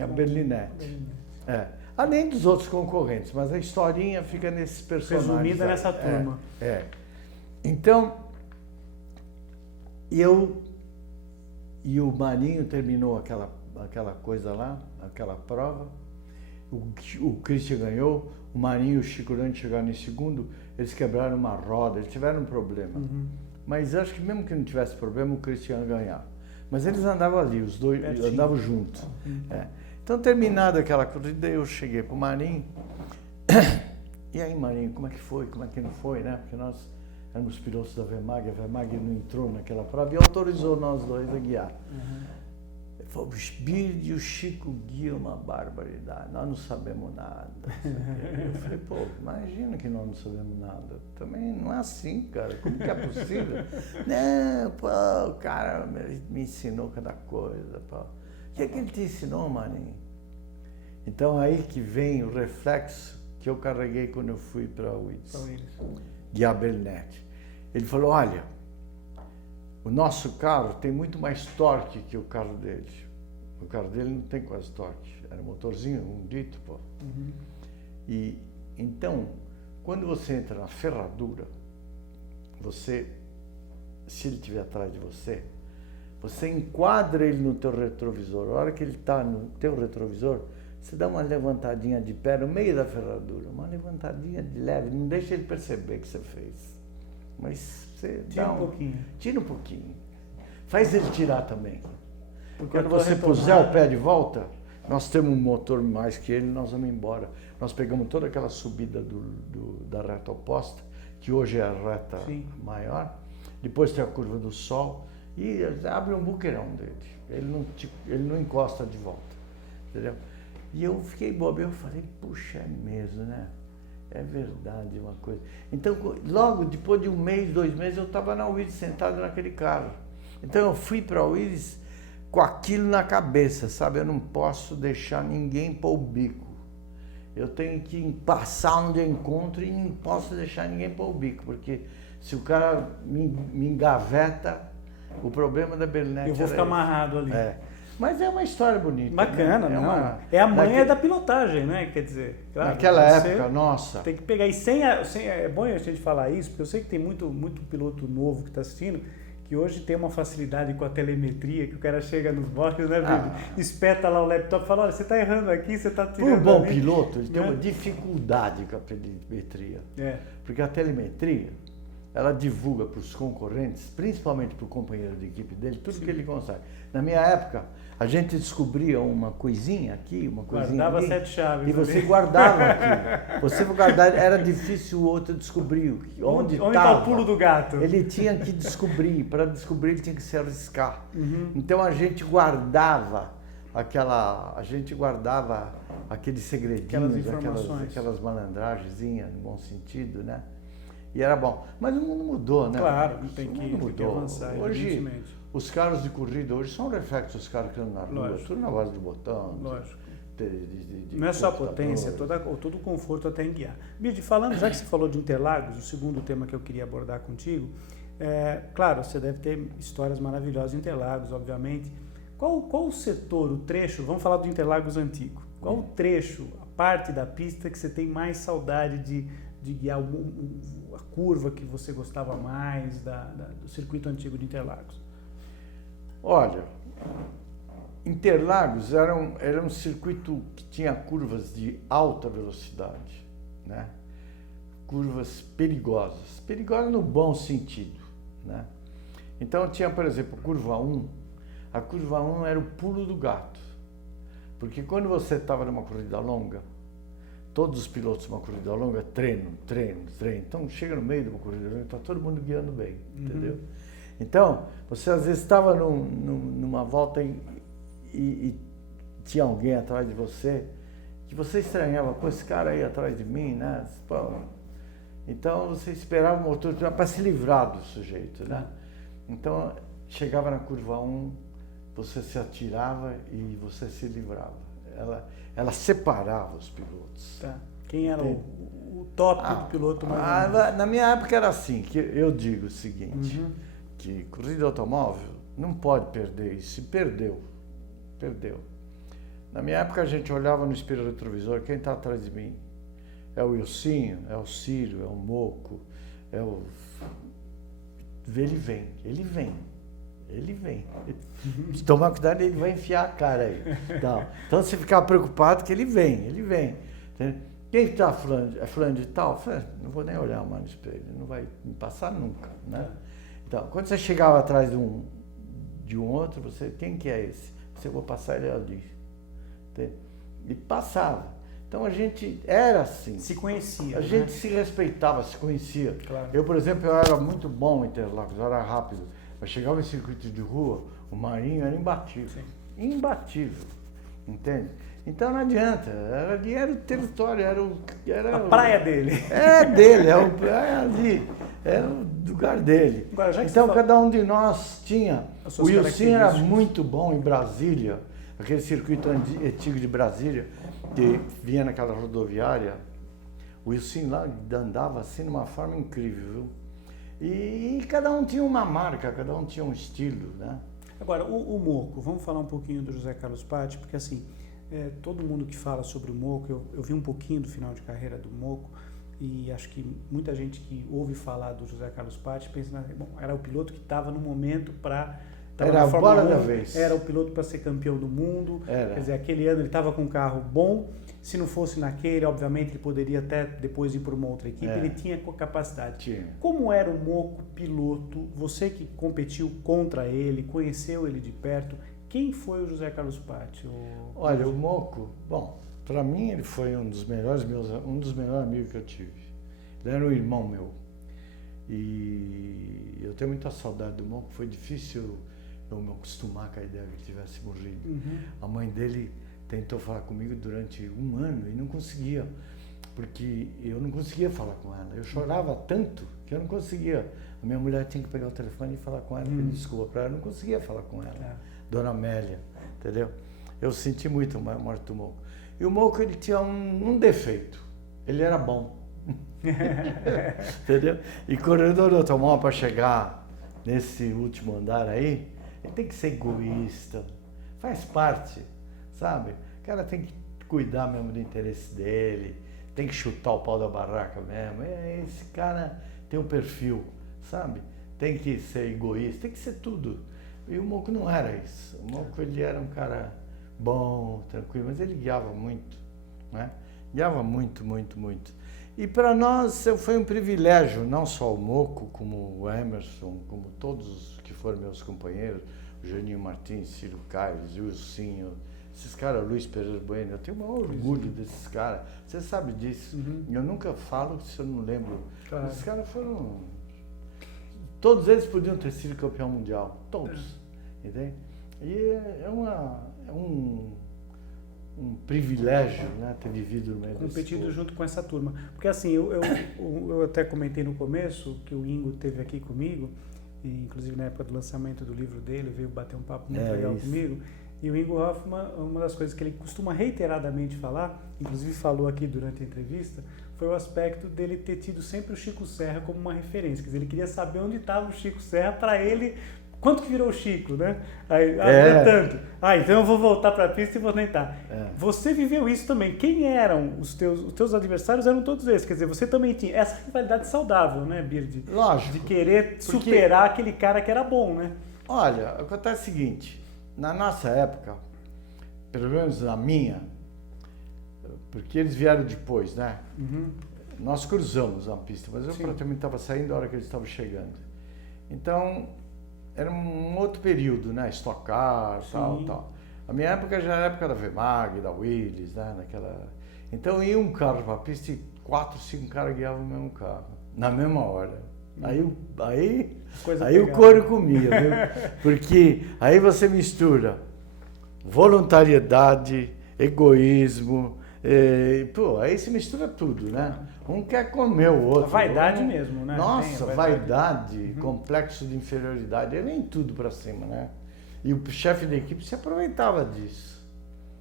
a Berlinette. Além dos outros concorrentes, mas a historinha fica nesses personagens. Resumida nessa turma. Então, eu e o Marinho terminou aquela coisa lá, aquela prova. O Christian ganhou, o Marinho e o Chico Landi chegaram em segundo, eles quebraram uma roda, eles tiveram um problema. Mas acho que mesmo que não tivesse problema, o Christian ia ganhar. Mas eles andavam ali, os dois andavam juntos. Então, terminada aquela corrida, eu cheguei para o Marinho. E aí, Marinho, como é que foi? Como é que não foi, né? Porque nós éramos pilotos da Vermag, a Vermag não entrou naquela prova e autorizou nós dois a guiar. Ele falou, o Bird e o Chico guiam uma barbaridade, nós não sabemos nada. Eu falei, pô, imagina que nós não sabemos nada. Também não é assim, cara, como que é possível? Não, pô, o cara me ensinou cada coisa, pô. O que é que ele te ensinou, Marinho? Então aí que vem o reflexo que eu carreguei quando eu fui para o Willis, guiar Berlinette. Ele falou, olha, o nosso carro tem muito mais torque que o carro dele. O carro dele não tem quase torque. Era motorzinho, 1 litro, pô. E então, quando você entra na ferradura, se ele estiver atrás de você, você enquadra ele no teu retrovisor. A hora que ele está no teu retrovisor, você dá uma levantadinha de pé no meio da ferradura, uma levantadinha de leve, não deixa ele perceber que você fez. Mas você tira um pouquinho. Tira um pouquinho. Faz ele tirar também. Porque quando você puser o pé de volta, nós temos um motor mais que ele, nós vamos embora. Nós pegamos toda aquela subida da reta oposta, que hoje é a reta maior, depois tem a curva do Sol, e abre um buqueirão dele. Ele não encosta de volta. Entendeu? E eu fiquei bobo, eu falei, puxa, é mesmo, né? É verdade uma coisa. Então, logo depois de 1 mês, 2 meses, eu estava na Willis sentado naquele carro. Então eu fui para a Willis com aquilo na cabeça, sabe? Eu não posso deixar ninguém pôr o bico. Eu tenho que passar onde eu encontro e não posso deixar ninguém pôr o bico, porque se o cara me engaveta, o problema da Berlinette... Eu vou ficar amarrado ali. Mas é uma história bonita. Bacana, né? É a manha da pilotagem, né? Quer dizer, claro, naquela época, nossa. Tem que pegar. E é bom a gente falar isso, porque eu sei que tem muito piloto novo que está assistindo, que hoje tem uma facilidade com a telemetria, que o cara chega nos boxes, né, espeta lá o laptop e fala, olha, você está errando aqui, você está tirando. Um bom piloto, ele tem uma dificuldade com a telemetria. Porque a telemetria, ela divulga para os concorrentes, principalmente para o companheiro de equipe dele, tudo que ele consegue. Na minha época, A gente descobria uma coisinha aqui, uma coisinha Guardava ali, 7 chaves. e você ali. guardava aquilo. Você guardar, era difícil o outro descobrir onde está o pulo do gato? Ele tinha que descobrir. Para descobrir, ele tinha que se arriscar. Uhum. Então a gente guardava aqueles segredinhos, aquelas malandragenzinhas, no bom sentido, né? E era bom. Mas o mundo mudou, né? Claro, tem que avançar, hoje, evidentemente. os carros de corrida hoje são reflexos dos carros que andam na rua, Lógico. tudo na base do botão. Lógico. De não é só a potência, todo o conforto até em guiar. Bid, falando, já que você falou de Interlagos, o segundo tema que eu queria abordar contigo, claro, você deve ter histórias maravilhosas em Interlagos, obviamente. Qual o setor, o trecho, vamos falar do Interlagos antigo, qual o trecho, a parte da pista que você tem mais saudade de guiar, a curva que você gostava mais do circuito antigo de Interlagos? Olha, Interlagos era um circuito que tinha curvas de alta velocidade, né? Curvas perigosas, perigosas no bom sentido, né? Então tinha, por exemplo, curva 1, a curva 1 era o pulo do gato, porque quando você estava numa corrida longa, todos os pilotos de uma corrida longa treinam, então chega no meio de uma corrida longa, está todo mundo guiando bem, entendeu? Então, você às vezes estava numa volta e tinha alguém atrás de você, que você estranhava, pô, esse cara aí atrás de mim, né? Pô. Então você esperava uma oportunidade para se livrar do sujeito, né? Então chegava na curva 1, você se atirava e você se livrava. Ela separava os pilotos. Tá. Quem era o top do piloto mais na minha época era assim, que eu digo o seguinte, que corrida automóvel não pode perder isso, e perdeu. Na minha época a gente olhava no espelho retrovisor, quem está atrás de mim? É o Ilcinho, é o Círio, é o Moco, é o... Ele vem. Tomar cuidado, ele vai enfiar a cara aí. Então você ficava preocupado que ele vem. Quem está fulano de tal? Não vou nem olhar mais no espelho, não vai me passar nunca, né? Então, quando você chegava atrás de um outro, quem que é esse? Você vou passar ele ali. E passava. Então a gente era assim. Se conhecia. A gente se respeitava, se conhecia. Claro. Eu, por exemplo, eu era muito bom em Interlagos, eu era rápido. Mas chegava em circuito de rua, o Marinho era imbatível. Sim. Imbatível. Entende? Então não adianta. Era o território, era a praia dele. É dele, era o lugar dele. Agora, então cada um de nós tinha. O Ilcinho era muito bom em Brasília, aquele circuito antigo de Brasília, que vinha naquela rodoviária. O Ilcinho lá andava assim de uma forma incrível, viu? E cada um tinha uma marca, cada um tinha um estilo, né? Agora, o Moco, vamos falar um pouquinho do José Carlos Patti, porque assim, todo mundo que fala sobre o Moco, eu vi um pouquinho do final de carreira do Moco, e acho que muita gente que ouve falar do José Carlos Patti pensa, bom, era o piloto que estava no momento para... Era a bola da vez. Era o piloto para ser campeão do mundo, quer dizer, aquele ano ele estava com um carro bom, se não fosse naquele, obviamente ele poderia até depois ir para uma outra equipe, ele tinha capacidade. Tinha. Como era o Moco piloto, você que competiu contra ele, conheceu ele de perto, quem foi o José Carlos Patti? Olha, o Moco, bom, para mim ele foi um dos melhores amigos que eu tive. Ele era um irmão meu. E eu tenho muita saudade do Moco, foi difícil eu me acostumar com a ideia que ele tivesse morrido. A mãe dele tentou falar comigo durante um ano e não conseguia, porque eu não conseguia falar com ela. Eu chorava tanto que eu não conseguia. A minha mulher tinha que pegar o telefone e falar com ela, pedir desculpa para ela, eu não conseguia falar com ela. Dona Amélia, entendeu? Eu senti muito a morte do Moco. E o Moco, ele tinha um defeito, ele era bom. Entendeu? E corredor de automóvel, para chegar nesse último andar aí, ele tem que ser egoísta, faz parte, sabe? O cara tem que cuidar mesmo do interesse dele, tem que chutar o pau da barraca mesmo. Esse cara tem um perfil, sabe? Tem que ser egoísta, tem que ser tudo. E o Moco não era isso. O Moco, ele era um cara bom, tranquilo, mas ele guiava muito, né? Guiava muito. E para nós foi um privilégio, não só o Moco, como o Emerson, como todos que foram meus companheiros, o Janinho Martins, Ciro Caires, o Wilsinho, esses caras, Luiz Pereira Bueno, eu tenho o maior orgulho desses caras. Você sabe disso. Eu nunca falo se eu não lembro. Claro. Esses caras foram... Todos eles podiam ter sido campeão mundial. Todos. Entende? E é um privilégio, né, ter vivido no meio desse competido povo. junto com essa turma. Porque assim, eu até comentei no começo que o Ingo esteve aqui comigo, e, inclusive na época do lançamento do livro dele, veio bater um papo muito legal comigo. E o Ingo Hoffmann, uma das coisas que ele costuma reiteradamente falar, inclusive falou aqui durante a entrevista, foi o aspecto dele ter tido sempre o Chico Serra como uma referência. Quer dizer, ele queria saber onde estava o Chico Serra para ele... Quanto que virou o Chico, né? Tanto. Então eu vou voltar para a pista e vou tentar. Você viveu isso também. Quem eram os teus adversários? Eram todos esses. Quer dizer, você também tinha essa rivalidade saudável, né, Bird? Lógico. De querer superar aquele cara que era bom, né? Olha, acontece o seguinte. Na nossa época, pelo menos na minha, porque eles vieram depois, né? Nós cruzamos a pista, mas eu praticamente estava saindo da hora que eles estavam chegando. Então... Era um outro período, né? Stock Car, tal. A minha época já era a época da Vemag, da Willys, né? Então ia um carro para a pista e 4, 5 caras guiavam o mesmo carro, na mesma hora. Aí o couro comia, viu? Porque aí você mistura voluntariedade, egoísmo, aí se mistura tudo, né? Um quer comer o outro. A vaidade mesmo, né? Nossa, vaidade, complexo de inferioridade, ele vem tudo pra cima, né? E o chefe da equipe se aproveitava disso.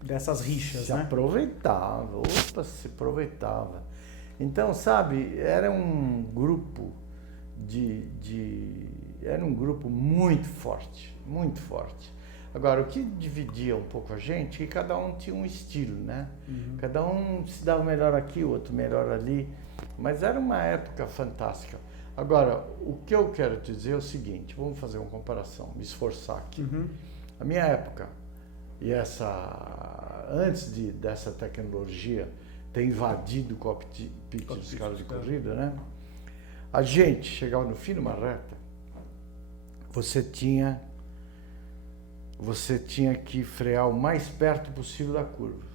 Dessas rixas, se né? Se aproveitava. Então, sabe, era um grupo era um grupo muito forte, muito forte. Agora, o que dividia um pouco a gente é que cada um tinha um estilo, né? Cada um se dava melhor aqui, o outro melhor ali. Mas era uma época fantástica. Agora, o que eu quero te dizer é o seguinte, vamos fazer uma comparação, me esforçar aqui. A minha época, antes dessa tecnologia ter invadido o cockpit dos carros de corrida, né? A gente chegava no fim de uma reta, você tinha que frear o mais perto possível da curva.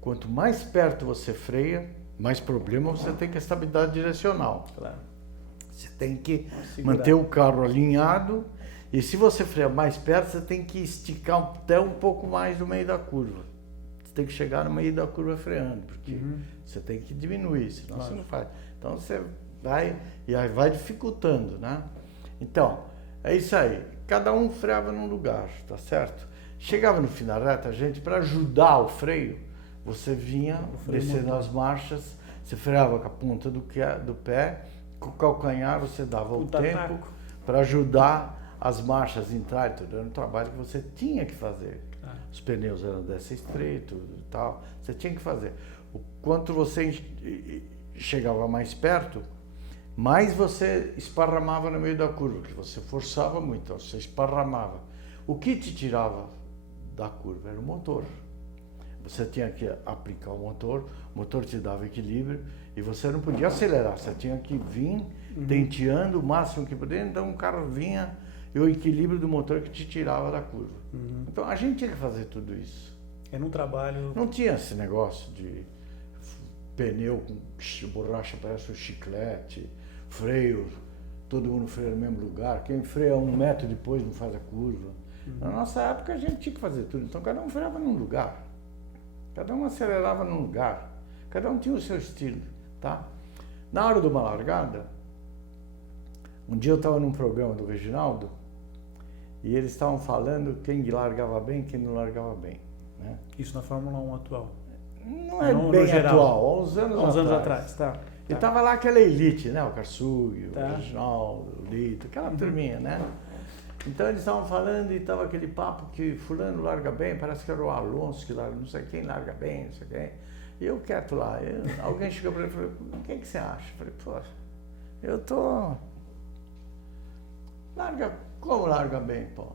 Quanto mais perto você freia, mais problema você tem com a estabilidade direcional. Claro. Você tem que manter o carro alinhado e se você frear mais perto, você tem que esticar até um pouco mais no meio da curva. Você tem que chegar no meio da curva freando, porque você tem que diminuir, senão você não faz. Então você vai e aí vai dificultando, né? Então, é isso aí. Cada um freava num lugar, tá certo? Chegava no fim da reta, a gente, para ajudar o freio, você vinha descendo as marchas, você freava com a ponta do pé, com o calcanhar você dava o tempo para ajudar as marchas a entrar, era um trabalho que você tinha que fazer. Os pneus eram desse estreito e tal, você tinha que fazer. O quanto você chegava mais perto, mais você esparramava no meio da curva, que você forçava muito, você esparramava. O que te tirava da curva era o motor. Você tinha que aplicar o motor te dava equilíbrio e você não podia acelerar, você tinha que vir tenteando o máximo que podia, então o carro vinha e o equilíbrio do motor que te tirava da curva. Então a gente tinha que fazer tudo isso. Era um trabalho... Não tinha esse negócio de pneu com borracha parece um chiclete, freio, todo mundo freia no mesmo lugar, quem freia 1 metro depois não faz a curva. Na nossa época a gente tinha que fazer tudo, então cada um freava num lugar, cada um acelerava num lugar, cada um tinha o seu estilo, tá? Na hora de uma largada, um dia eu estava num programa do Reginaldo e eles estavam falando quem largava bem e quem não largava bem, né? Isso na Fórmula 1 atual? Não é bem atual, há uns anos atrás, tá. E tava lá aquela elite, né? O Karsug, o Reginaldo, o Lito, aquela turminha, né? Então eles estavam falando e tava aquele papo que fulano larga bem, parece que era o Alonso que larga, não sei quem larga bem, não sei quem. E eu quieto lá, alguém chegou para mim e falou, o que você acha? Eu falei, pô, eu tô... Como larga bem, pô?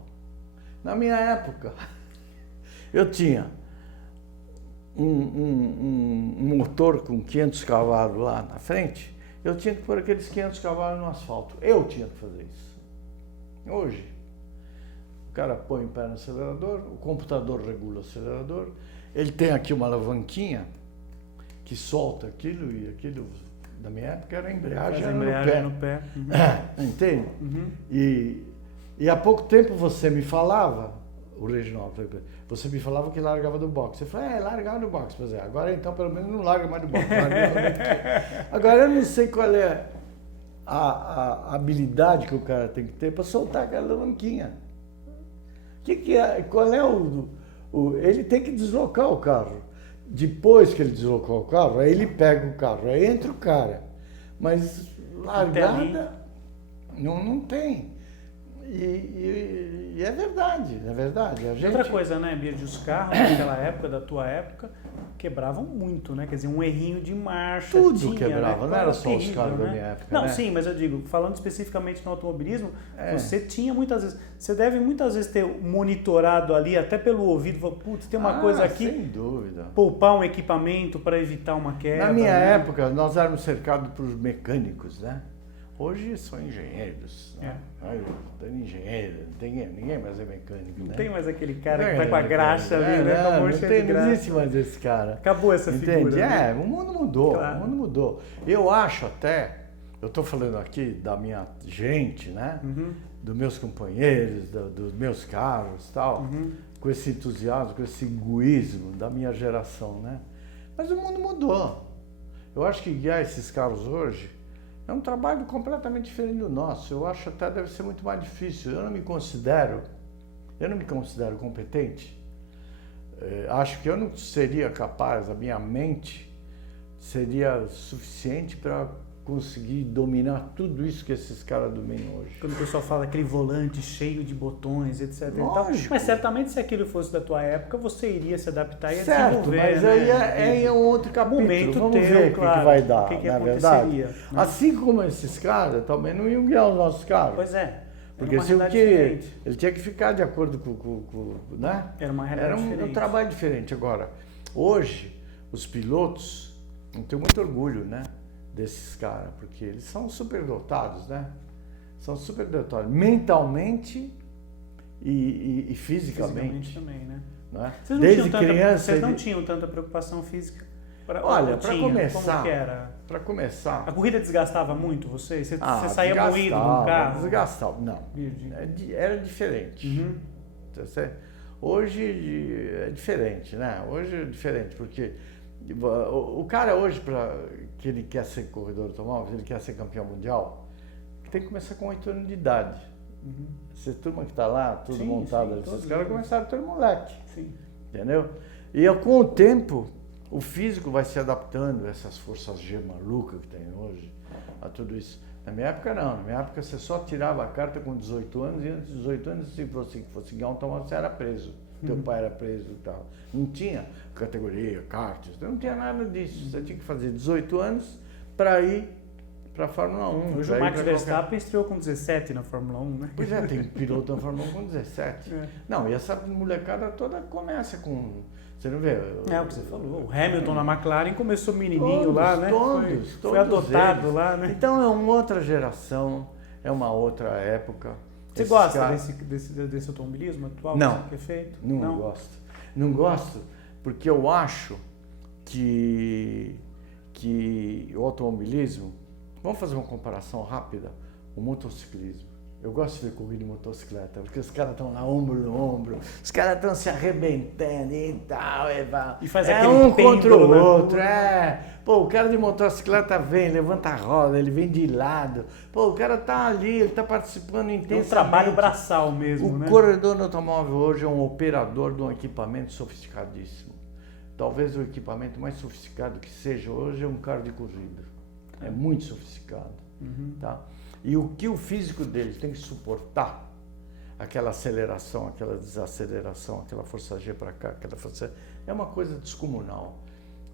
Na minha época, eu tinha um motor com 500 cavalos lá na frente, eu tinha que pôr aqueles 500 cavalos no asfalto. Eu tinha que fazer isso. Hoje, cara põe o pé no acelerador, o computador regula o acelerador, ele tem aqui uma alavanquinha que solta aquilo, e aquilo, na minha época, era a embreagem, no pé. Uhum. Entende? Uhum. E há pouco tempo você me falava, o Reginaldo, você me falava que largava do boxe. Eu falei, largava do boxe. Pois é, agora então pelo menos não larga mais do boxe. Agora eu não sei qual é a habilidade que o cara tem que ter para soltar aquela alavanquinha. Qual é ele tem que deslocar o carro. Depois que ele deslocou o carro, aí ele pega o carro, aí entra o cara. Mas largada não tem. E é verdade, é verdade. A gente... Outra coisa, né, Birdi, os carros naquela época, da tua época, quebravam muito, né? Quer dizer, um errinho de marcha. Tudo quebrava, né? Não era só os carros da minha época. Não, né? Sim, mas eu digo, falando especificamente no automobilismo, você tinha muitas vezes, você deve muitas vezes ter monitorado ali, até pelo ouvido, falou, putz, tem uma coisa aqui. Sem dúvida. Poupar um equipamento para evitar uma quebra. Na minha época, nós éramos cercados por mecânicos, né? Hoje são engenheiros. Né? Tem engenheiro, ninguém mais é mecânico. Não né? tem mais aquele cara que vai com a graxa ali, né? Não existe mais esse cara. Acabou essa figura. Né? O mundo mudou, claro. O mundo mudou. Eu acho até, eu estou falando aqui da minha gente, né? Uhum. Dos meus companheiros, dos meus carros e tal, com esse entusiasmo, com esse egoísmo da minha geração, né? Mas o mundo mudou. Eu acho que guiar esses carros hoje é um trabalho completamente diferente do nosso. Eu acho até deve ser muito mais difícil. Eu não me considero competente. Acho que eu não seria capaz, a minha mente seria suficiente para conseguir dominar tudo isso que esses caras dominam hoje. Quando o pessoal fala aquele volante cheio de botões, etc. Lógico. Mas certamente se aquilo fosse da tua época, você iria se adaptar e desenvolver. Mas aí é um outro capítulo. Vamos ver o que vai dar, na verdade. Assim como esses caras também não iam guiar os nossos carros. Pois é. Porque ele tinha que ficar de acordo com né? Era uma realidade diferente. Era um trabalho diferente. Agora, hoje, os pilotos, eu tenho muito orgulho, né? Desses caras, porque eles são superdotados, né? São superdotados mentalmente e fisicamente. Também, né? Não é? Vocês não tinham tanta preocupação física? Olha, para começar, como que era? Para começar, a corrida desgastava muito você? Você saía moído do carro? Desgastava, não. Era diferente. Uhum. Hoje é diferente, né? Hoje é diferente, porque o cara hoje, que ele quer ser corredor automóvel, ele quer ser campeão mundial, tem que começar com 8 anos de idade. Uhum. Essa turma que está lá, tudo montado, esses caras começaram todo moleque. Sim. Entendeu? E com o tempo, o físico vai se adaptando a essas forças G malucas que tem hoje, a tudo isso. Na minha época não, na minha época você só tirava a carta com 18 anos e antes de 18 anos, se você fosse ganhar um automóvel, você era preso. Teu pai era preso e tal. Não tinha categoria, karts, não tinha nada disso. Você tinha que fazer 18 anos para ir para a Fórmula 1. Hoje o Max Verstappen estreou com 17 na Fórmula 1, né? Pois é, tem piloto na Fórmula 1 com 17. Não, e essa molecada toda começa com... Você não vê? É o que você falou. O Hamilton na McLaren começou menininho lá, né? Foi adotado lá, né? Então é uma outra geração, é uma outra época. Você gosta desse automobilismo atual que é feito? Não gosto. Não gosto porque eu acho que o automobilismo... Vamos fazer uma comparação rápida. O motociclismo. Eu gosto de ver corrida de motocicleta, porque os caras estão lá ombro no ombro, os caras estão se arrebentando e tal. E faz aquele um contra o outro. Pô, o cara de motocicleta vem, levanta a roda, ele vem de lado. Pô, o cara tá ali, ele tá participando intensamente. É um trabalho braçal mesmo, né? O corredor do automóvel hoje é um operador de um equipamento sofisticadíssimo. Talvez o equipamento mais sofisticado que seja hoje é um carro de corrida. É muito sofisticado, tá? E o que o físico dele tem que suportar, aquela aceleração, aquela desaceleração, aquela força G para cá, aquela força... É uma coisa descomunal.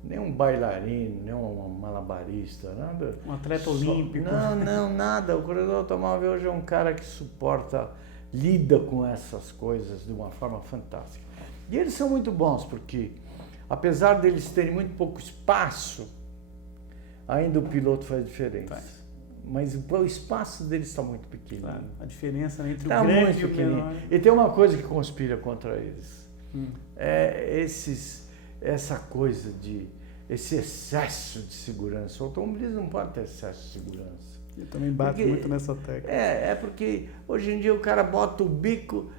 Nem um bailarino, nem um malabarista, nada. Um atleta olímpico. Não, nada. O corredor automóvel hoje é um cara que suporta, lida com essas coisas de uma forma fantástica. E eles são muito bons, porque apesar deles terem muito pouco espaço, ainda o piloto faz diferença. mas o espaço deles está muito pequeno. Claro, a diferença entre Tá o grande e o pequenininho. menor. E tem uma coisa que conspira contra eles. Hum. Essa coisa esse excesso de segurança. O automobilismo não pode ter excesso de segurança. Eu também bato Porque muito nessa tecla. É porque hoje em dia o cara bota o bico,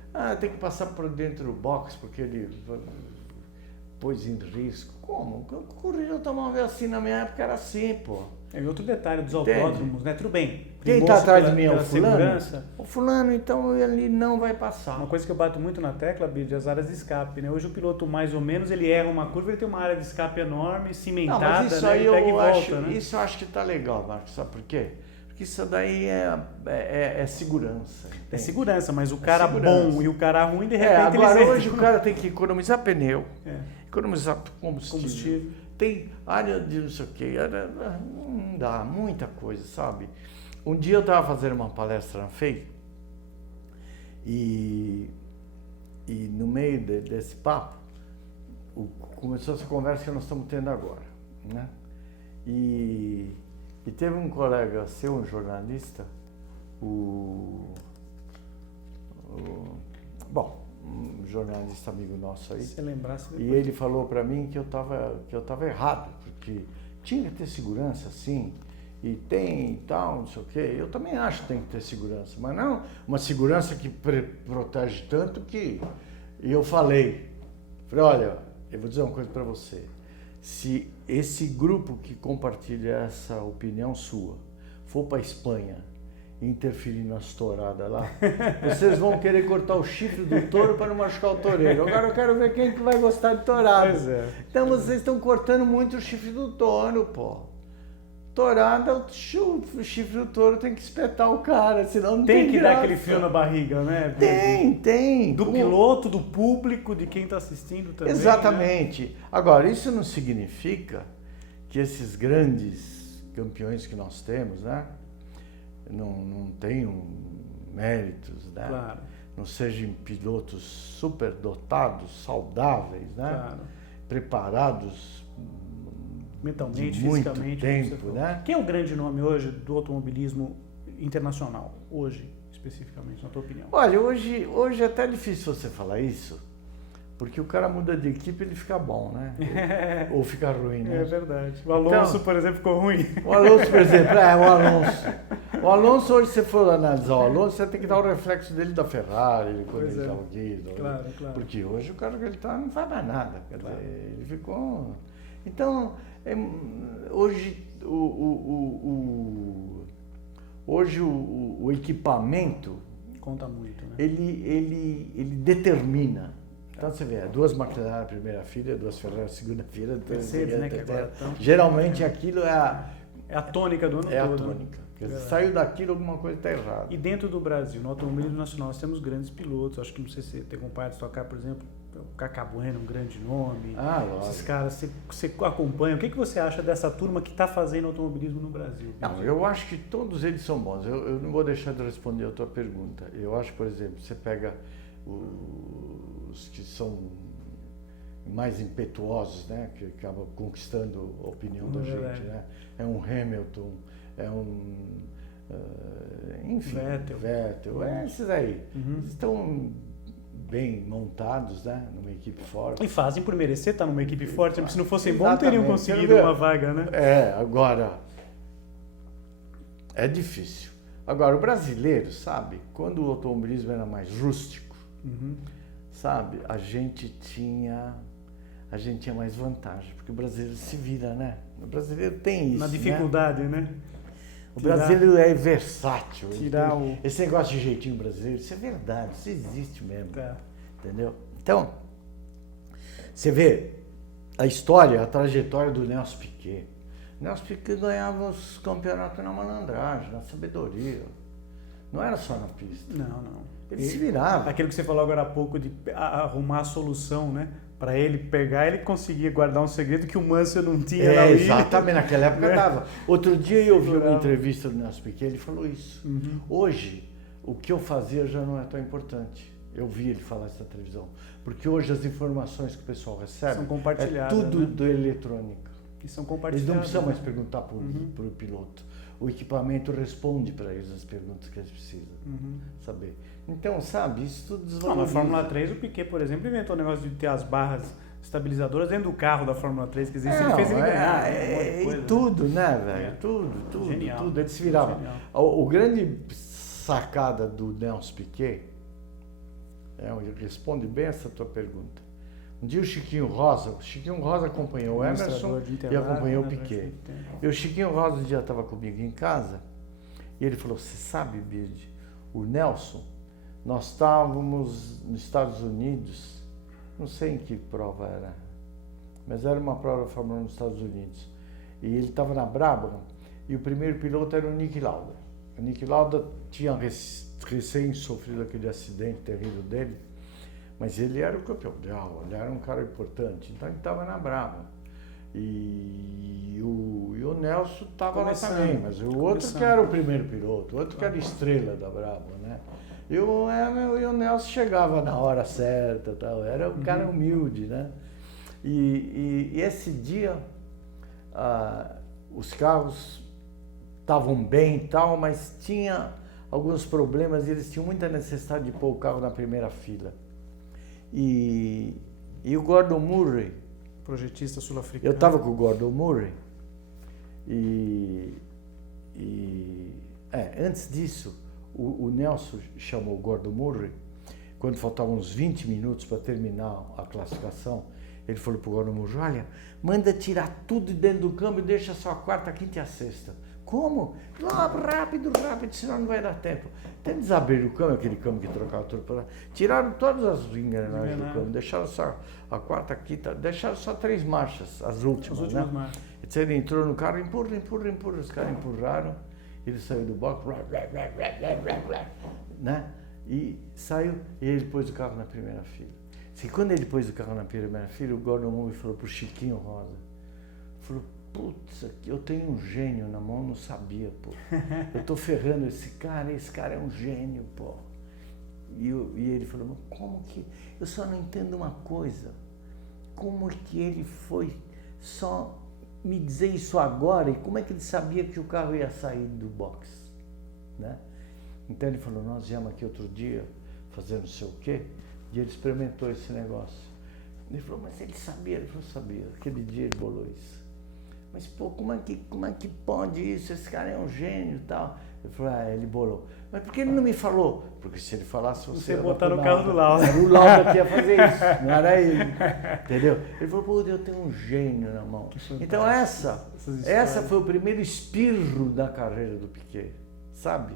tem que passar por dentro do box porque ele pôs em risco. Como? Corrida automóvel assim na minha época era assim, pô. E outro detalhe dos Entende? autódromos, né? Tudo bem. Quem está atrás de mim é o pela fulano? segurança. O fulano, então ele não vai passar. Uma coisa que eu bato muito na tecla, Bid, é as áreas de escape, né? Hoje o piloto, mais ou menos, ele erra uma curva, ele tem uma área de escape enorme, Não, cimentada, mas isso né? aí Ele pega e eu volta, acho, né? isso eu acho que tá legal, Marcos. Sabe por quê? Porque isso daí é segurança. É entende? segurança, mas o cara segurança. bom e o cara ruim, de repente, Agora eles hoje o cara tem que economizar pneu, economizar combustível. combustível. Tem área de não sei o quê, não dá, muita coisa, sabe? Um dia eu estava fazendo uma palestra na FEI e no meio desse papo começou essa conversa que nós estamos tendo agora, né? E teve um colega seu, um jornalista, um jornalista amigo nosso aí. Se lembrasse E ele falou para mim que eu tava errado, porque tinha que ter segurança, sim, e tem e tal, não sei o quê. Eu também acho que tem que ter segurança, mas não uma segurança que protege tanto que... E eu falei, olha, eu vou dizer uma coisa para você, se esse grupo que compartilha essa opinião sua for para a Espanha interferir nas touradas lá, vocês vão querer cortar o chifre do touro para não machucar o toureiro. Agora eu quero ver quem que vai gostar de tourada. Pois é. Então vocês estão cortando muito o chifre do touro, pô. Tourada, o chifre do touro tem que espetar o cara, senão não tem Tem que graça. dar aquele frio na barriga, né? Tem. Do piloto, do público, de quem está assistindo também. Exatamente. Né? Agora, isso não significa que esses grandes campeões que nós temos, né, não tenham méritos, né? Claro. Não sejam pilotos superdotados, saudáveis, né? Claro. Preparados Mentalmente, de muito fisicamente. tempo, né? Quem é o grande nome hoje do automobilismo internacional? Hoje, especificamente, na tua opinião? Olha, hoje é até difícil você falar isso, porque o cara muda de equipe e ele fica bom, né? Ou fica ruim, né? É verdade. O Alonso, por exemplo, ficou ruim. O Alonso, por exemplo, o Alonso. O Alonso, hoje, se você for analisar o Alonso, você tem que dar o reflexo dele da Ferrari, quando ele estava aqui. Claro. Porque hoje o cara que ele está não faz mais nada. Quer dizer, ele ficou... Então, hoje o equipamento... Conta muito, né? Ele determina. Então você vê, 2 McLaren primeira fila, 2 Ferrari segunda fila, Mercedes, né, que agora tão... Geralmente aquilo é a tônica do ano todo. É a tônica. Né? Saiu daquilo, alguma coisa está errada. E dentro do Brasil, no automobilismo nacional, nós temos grandes pilotos. Acho que não sei se você tem acompanhado tocar, por exemplo, o Cacá Bueno, um grande nome. Lógico. Esses caras, você acompanha. O que você acha dessa turma que está fazendo automobilismo no Brasil? Não, eu acho que todos eles são bons. Eu não vou deixar de responder a tua pergunta. Eu acho, por exemplo, você pega os que são mais impetuosos, né, que acabam conquistando a opinião da gente, né? É um Hamilton, é um enfim, Vettel, esses aí. Eles estão bem montados, né, numa equipe forte. E fazem por merecer estar numa equipe forte, porque se não fossem bons, não teriam conseguido uma vaga, né? Agora é difícil. Agora o brasileiro, sabe, quando o automobilismo era mais rústico, sabe, a gente tinha mais vantagem, porque o brasileiro se vira, né? O brasileiro tem isso, na dificuldade, né? O brasileiro é versátil. Esse negócio de jeitinho brasileiro, isso é verdade, isso existe mesmo. Entendeu? Então, você vê a história, a trajetória do Nelson Piquet. Nelson Piquet ganhava os campeonatos na malandragem, na sabedoria. Não era só na pista. Não. Ele se virava. Aquilo que você falou agora há pouco de arrumar a solução, né? Para ele pegar, ele conseguia guardar um segredo que o Mansell não tinha na ilha. Exatamente, naquela época dava. Outro dia eu vi uma entrevista do Nelson Piquet, ele falou isso. Hoje, o que eu fazia já não é tão importante. Eu vi ele falar isso na televisão. Porque hoje as informações que o pessoal recebe são compartilhadas, é tudo né? do eletrônica. Que são Eles compartilhados. não precisam mais perguntar para o piloto. O equipamento responde para eles as perguntas que eles precisam saber. Então, sabe, isso tudo desvaloriza. Não, na Fórmula 3, o Piquet, por exemplo, inventou o negócio de ter as barras estabilizadoras dentro do carro da Fórmula 3, que existe, ele fez ele ganhar. E tudo, né, velho? Tudo. Genial. Tudo. Ele se virava. O grande sacada do Nelson Piquet, ele responde bem essa tua pergunta. Um dia o Chiquinho Rosa acompanhou o Emerson e acompanhou o Piquet. E o Chiquinho Rosa um dia estava comigo em casa e ele falou, você sabe, Bird, o Nelson, nós estávamos nos Estados Unidos, não sei em que prova era, mas era uma prova da Fórmula 1 nos Estados Unidos. E ele estava na Brabham e o primeiro piloto era o Niki Lauda. O Niki Lauda tinha recém sofrido aquele acidente terrível dele, mas ele era o campeão mundial, ele era um cara importante, então ele estava na Brabham. E o Nelson estava lá também, mas o outro que era o primeiro piloto, o outro que era a estrela da Brabham, né? E o Nelson chegava na hora certa, tal, era um cara humilde, né? E esse dia, os carros estavam bem e tal, mas tinha alguns problemas e eles tinham muita necessidade de pôr o carro na primeira fila. E o Gordon Murray, projetista sul-africano. eu estava com o Gordon Murray antes disso, o Nelson chamou o Gordon Murray, quando faltavam uns 20 minutos para terminar a classificação, ele falou para o Gordon Murray, olha, manda tirar tudo dentro do câmbio e deixa só a quarta, a quinta e a sexta. Como? Rápido, senão não vai dar tempo. Até eles abriram o câmbio, aquele câmbio que trocava tudo para lá, tiraram todas as engrenagens do câmbio, deixaram só a quarta, a quinta, deixaram só 3 marchas, as últimas, né? Marchas. Então ele entrou no carro, empurra, os caras empurraram, ele saiu do box, né? E saiu, e ele pôs o carro na primeira fila. E quando ele pôs o carro na primeira fila, o Gordon Murray falou pro Chiquinho Rosa, falou, putz, eu tenho um gênio na mão, não sabia, pô. Eu tô ferrando esse cara é um gênio, pô. E ele falou, mas como que... Eu só não entendo uma coisa. Como é que ele foi só me dizer isso agora e como é que ele sabia que o carro ia sair do box, né? Então ele falou, nós viemos aqui outro dia fazer não sei o quê, e ele experimentou esse negócio. Ele falou, mas ele sabia? Ele falou, sabia. Aquele dia ele bolou isso. Mas, pô, como é que pode isso? Esse cara é um gênio e tal. Ele falou, ele bolou. Mas por que ele não me falou? Porque se ele falasse, você ia botar no carro do Lauda. Era o Lauda que ia fazer isso, não era ele. Entendeu? Ele falou, pô, eu tenho um gênio na mão. Então essa foi o primeiro espirro da carreira do Piquet, sabe?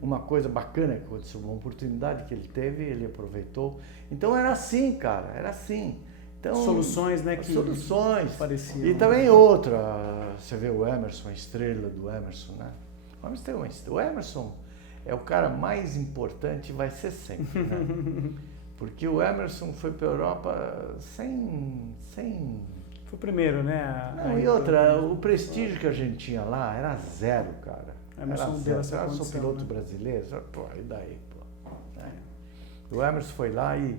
Uma coisa bacana que aconteceu, uma oportunidade que ele teve, ele aproveitou. Então era assim, cara, era assim. Então, soluções, né? Soluções. Pareciam. E também outra, você vê o Emerson, a estrela do Emerson, né? O Emerson é o cara mais importante, vai ser sempre, né? Porque o Emerson foi para a Europa sem... Foi o primeiro, né? E outra, o prestígio que a gente tinha lá era zero, cara. Emerson deu essa condição, sou piloto brasileiro, pô, e daí, pô. Né? O Emerson foi lá e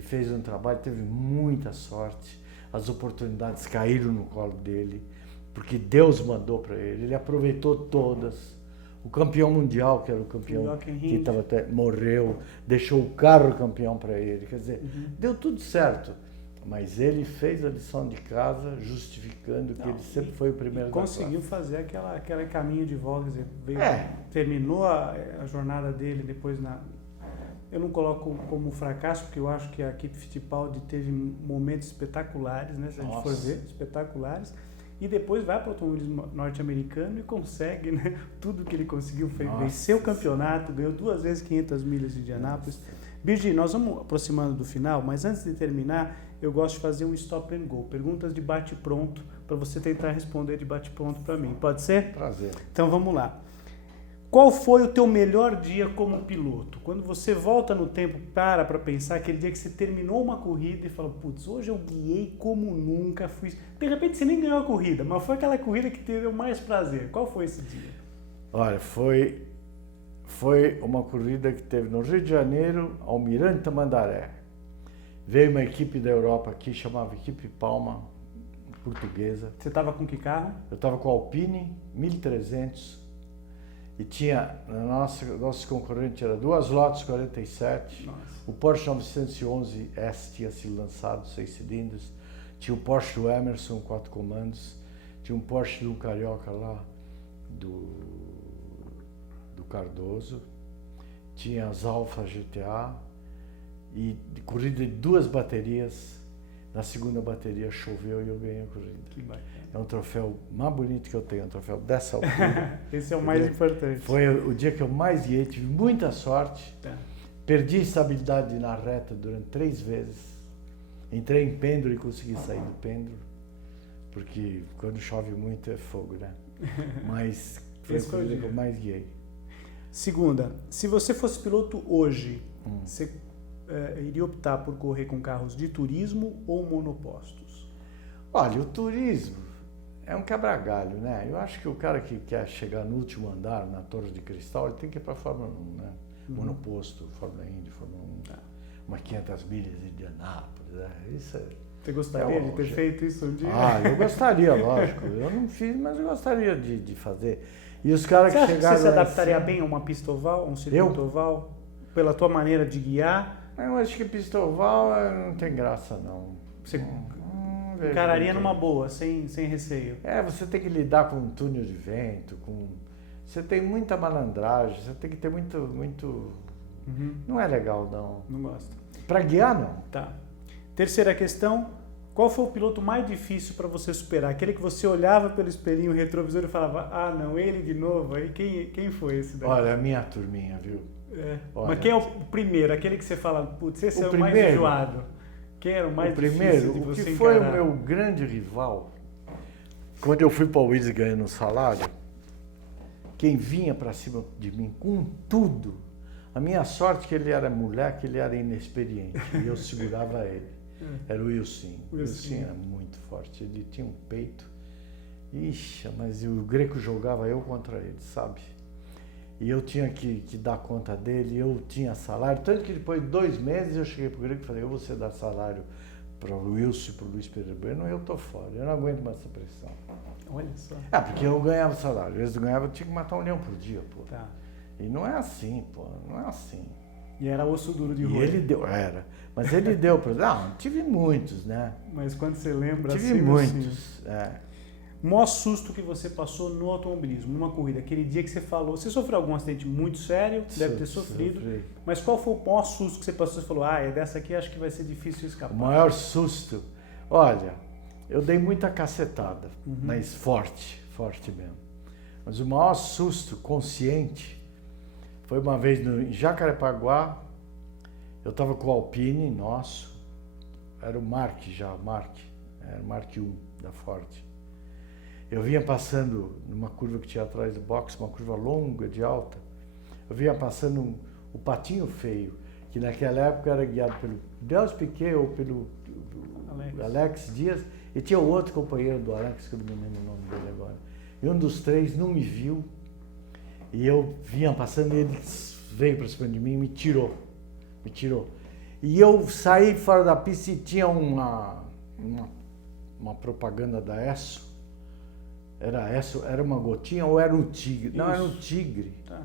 fez um trabalho, teve muita sorte, as oportunidades caíram no colo dele, porque Deus mandou para ele, ele aproveitou todas. O campeão mundial, que era o campeão que estava até morreu, deixou o carro campeão para ele, quer dizer, deu tudo certo, mas ele fez a lição de casa, justificando que ele sempre foi o primeiro da classe. Conseguiu fazer aquele caminho de volta, quer dizer, terminou a jornada dele depois eu não coloco como fracasso, porque eu acho que a equipe Fittipaldi teve momentos espetaculares, né? Se a gente for ver, espetaculares. E depois vai para o automobilismo norte-americano e consegue, né? Tudo que ele conseguiu, venceu o campeonato, ganhou 2 vezes 500 milhas de Indianápolis. Birgit, nós vamos aproximando do final, mas antes de terminar, eu gosto de fazer um stop and go. Perguntas de bate-pronto, para você tentar responder de bate-pronto para mim. Pode ser? Prazer. Então vamos lá. Qual foi o teu melhor dia como piloto? Quando você volta no tempo, para pensar aquele dia que você terminou uma corrida e fala, putz, hoje eu guiei como nunca, de repente você nem ganhou a corrida, mas foi aquela corrida que teve o mais prazer. Qual foi esse dia? Olha, foi uma corrida que teve no Rio de Janeiro, Almirante Tamandaré. Veio uma equipe da Europa aqui, chamava Equipe Palma, portuguesa. Você estava com que carro? Eu estava com a Alpine 1300 e tinha, nosso concorrente era duas Lotus 47, Nossa. o Porsche 911 S tinha sido lançado, 6 cilindros, tinha o Porsche do Emerson, 4 comandos, tinha um Porsche do Carioca lá, do Cardoso, tinha as Alfa GTA e corrida de 2 baterias. Na segunda bateria choveu e eu ganhei a corrida. Que bacana. É um troféu mais bonito que eu tenho, um troféu dessa altura. Esse é o mais importante. Foi o dia que eu mais guiei, tive muita sorte. Tá. Perdi estabilidade na reta durante 3 vezes. Entrei em pêndulo e consegui sair do pêndulo, porque quando chove muito é fogo, né? Mas foi a corrida que eu mais guiei. Segunda, se você fosse piloto hoje, você iria optar por correr com carros de turismo ou monopostos? Olha, o turismo é um quebra-galho, né? Eu acho que o cara que quer chegar no último andar, na Torre de Cristal, ele tem que ir para a Fórmula 1, né? Monoposto, Fórmula Indy, Fórmula 1, tá? Umas 500 milhas de Indianápolis, né? Isso é... Você gostaria de ter feito isso um dia? Eu gostaria, lógico. Eu não fiz, mas eu gostaria de fazer. E os caras que chegaram... Você acha que você se adaptaria bem a uma pista oval, a um circuito oval? Pela tua maneira de guiar? Eu acho que pista oval não tem graça, não. Você encararia numa boa, sem receio? Você tem que lidar com um túnel de vento, você tem muita malandragem, você tem que ter muito... Não é legal, não. Não gosta. Para guiar, não. Tá. Terceira questão, qual foi o piloto mais difícil para você superar? Aquele que você olhava pelo espelhinho retrovisor e falava, não, ele de novo? Aí quem foi esse daí? Olha, a minha turminha, viu? Olha, mas quem é o primeiro? Aquele que você fala, putz, esse é o mais enjoado. Quem era o mais difícil de você encarar? O que foi o meu grande rival, quando eu fui para o Willis ganhando um salário, quem vinha para cima de mim com tudo, a minha sorte é que ele era moleque, ele era inexperiente, e eu segurava ele. Era o Wilson. O Wilson era muito forte, ele tinha um peito. Ixi, mas o Greco jogava eu contra ele, sabe? E eu tinha que dar conta dele, eu tinha salário. Tanto que depois de 2 meses eu cheguei para o Greco e falei, eu vou dar salário para o Wilson e para o Luiz Pedro Bueno, eu tô fora, eu não aguento mais essa pressão. Olha só. Porque eu ganhava salário, eles ganhavam, eu tinha que matar 1 leão por dia, pô. Tá. E não é assim, pô, não é assim. E era osso duro de roer. E ele deu, mas ele deu para... Não, tive muitos, né? Mas quando você lembra... Tive muitos, O maior susto que você passou no automobilismo, numa corrida, aquele dia que você falou... Você sofreu algum acidente muito sério, deve ter sofrido, mas qual foi o maior susto que você passou? Você falou, dessa aqui acho que vai ser difícil escapar. O maior susto? Olha, eu dei muita cacetada, mas forte mesmo. Mas o maior susto consciente foi uma vez em Jacarepaguá, eu estava com o Alpine nosso, era o Mark era o Mark 1 da Ford. Eu vinha passando numa curva que tinha atrás do box, uma curva longa, de alta, eu vinha passando o Patinho Feio, que naquela época era guiado pelo Delcio Piquet ou pelo Alex Dias, e tinha outro companheiro do Alex, que eu não me lembro o nome dele agora. E um dos 3 não me viu, e eu vinha passando e ele veio para cima de mim e me tirou. E eu saí fora da pista e tinha uma propaganda da Esso. Era uma gotinha ou era um tigre? Isso. Não, era um tigre. Tá.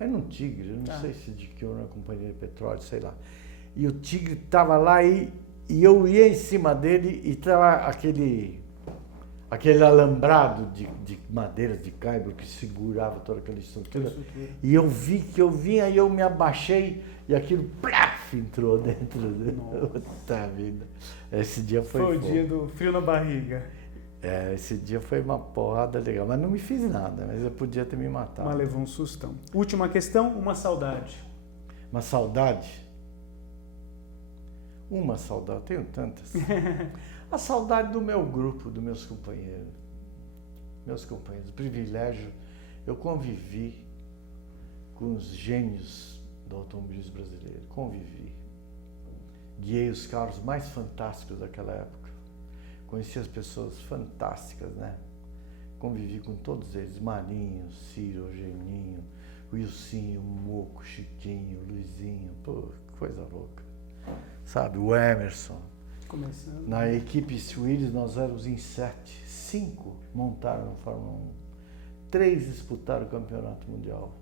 Era um tigre, eu não sei se de que era uma companhia de petróleo, sei lá. E o tigre estava lá e eu ia em cima dele e estava aquele alambrado de madeiras de caibro que segurava toda aquela estrutura. E eu vi que eu vinha e eu me abaixei e aquilo plaf, entrou dentro da vida. Esse dia foi o dia do frio na barriga. Esse dia foi uma porrada legal, mas não me fiz nada, mas eu podia ter me matado. Mas levou um sustão. Última questão, uma saudade. Uma saudade? Uma saudade, tenho tantas. A saudade do meu grupo, dos meus companheiros. O privilégio, eu convivi com os gênios do automobilismo brasileiro, guiei os carros mais fantásticos daquela época, conheci as pessoas fantásticas, né? Convivi com todos eles, Marinho, Ciro, Geninho, Wilsinho, Moco, Chiquinho, Luizinho, pô, que coisa louca, sabe? O Emerson. Começando. Na equipe Williams nós éramos em 7, 5 montaram no Fórmula 1, 3 disputaram o campeonato mundial.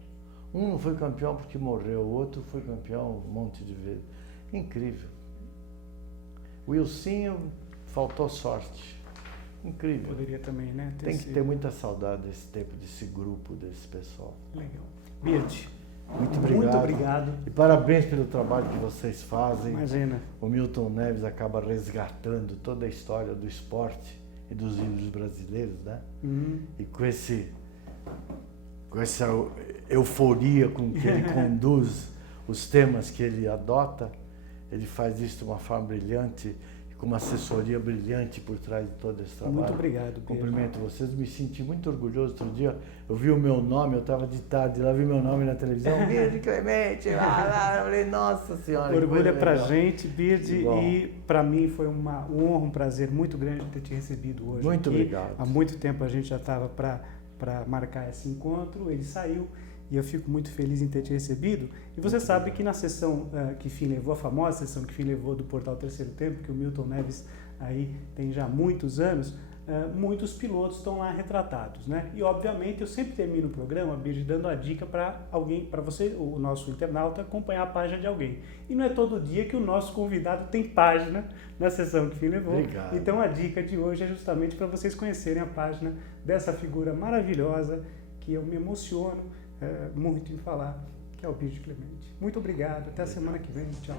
Um não foi campeão porque morreu, o outro foi campeão um monte de vezes. Incrível. O Wilsinho faltou sorte. Incrível. Poderia também, né? Tem que ter muita saudade desse tempo, desse grupo, desse pessoal. Legal. Bird, muito obrigado. Muito obrigado. E parabéns pelo trabalho que vocês fazem. Imagina. O Milton Neves acaba resgatando toda a história do esporte e dos índios brasileiros, né? E com essa euforia com que ele conduz os temas que ele adota, ele faz isso de uma forma brilhante, com uma assessoria brilhante por trás de todo esse trabalho. Muito obrigado, Pedro. Cumprimento vocês, me senti muito orgulhoso. Outro dia eu vi o meu nome, eu estava de tarde lá, vi meu nome na televisão, Bird Clemente, eu falei, nossa senhora. Orgulho é pra gente, Bird, e para mim foi uma honra, um prazer muito grande ter te recebido hoje. Muito aqui. obrigado. Há muito tempo a gente já estava para marcar esse encontro, ele saiu. E eu fico muito feliz em ter te recebido. E você sabe que na sessão que Fim Levou, a famosa sessão que Fim Levou do Portal Terceiro Tempo, que o Milton Neves aí tem já muitos anos, muitos pilotos estão lá retratados, né? E obviamente eu sempre termino o programa, Bird, dando a dica para alguém, para você, o nosso internauta, acompanhar a página de alguém. E não é todo dia que o nosso convidado tem página na sessão que Fim Levou. Obrigado. Então a dica de hoje é justamente para vocês conhecerem a página dessa figura maravilhosa que eu me emociono muito em falar, que é o Bird Clemente. Muito obrigado, até a semana que vem, tchau.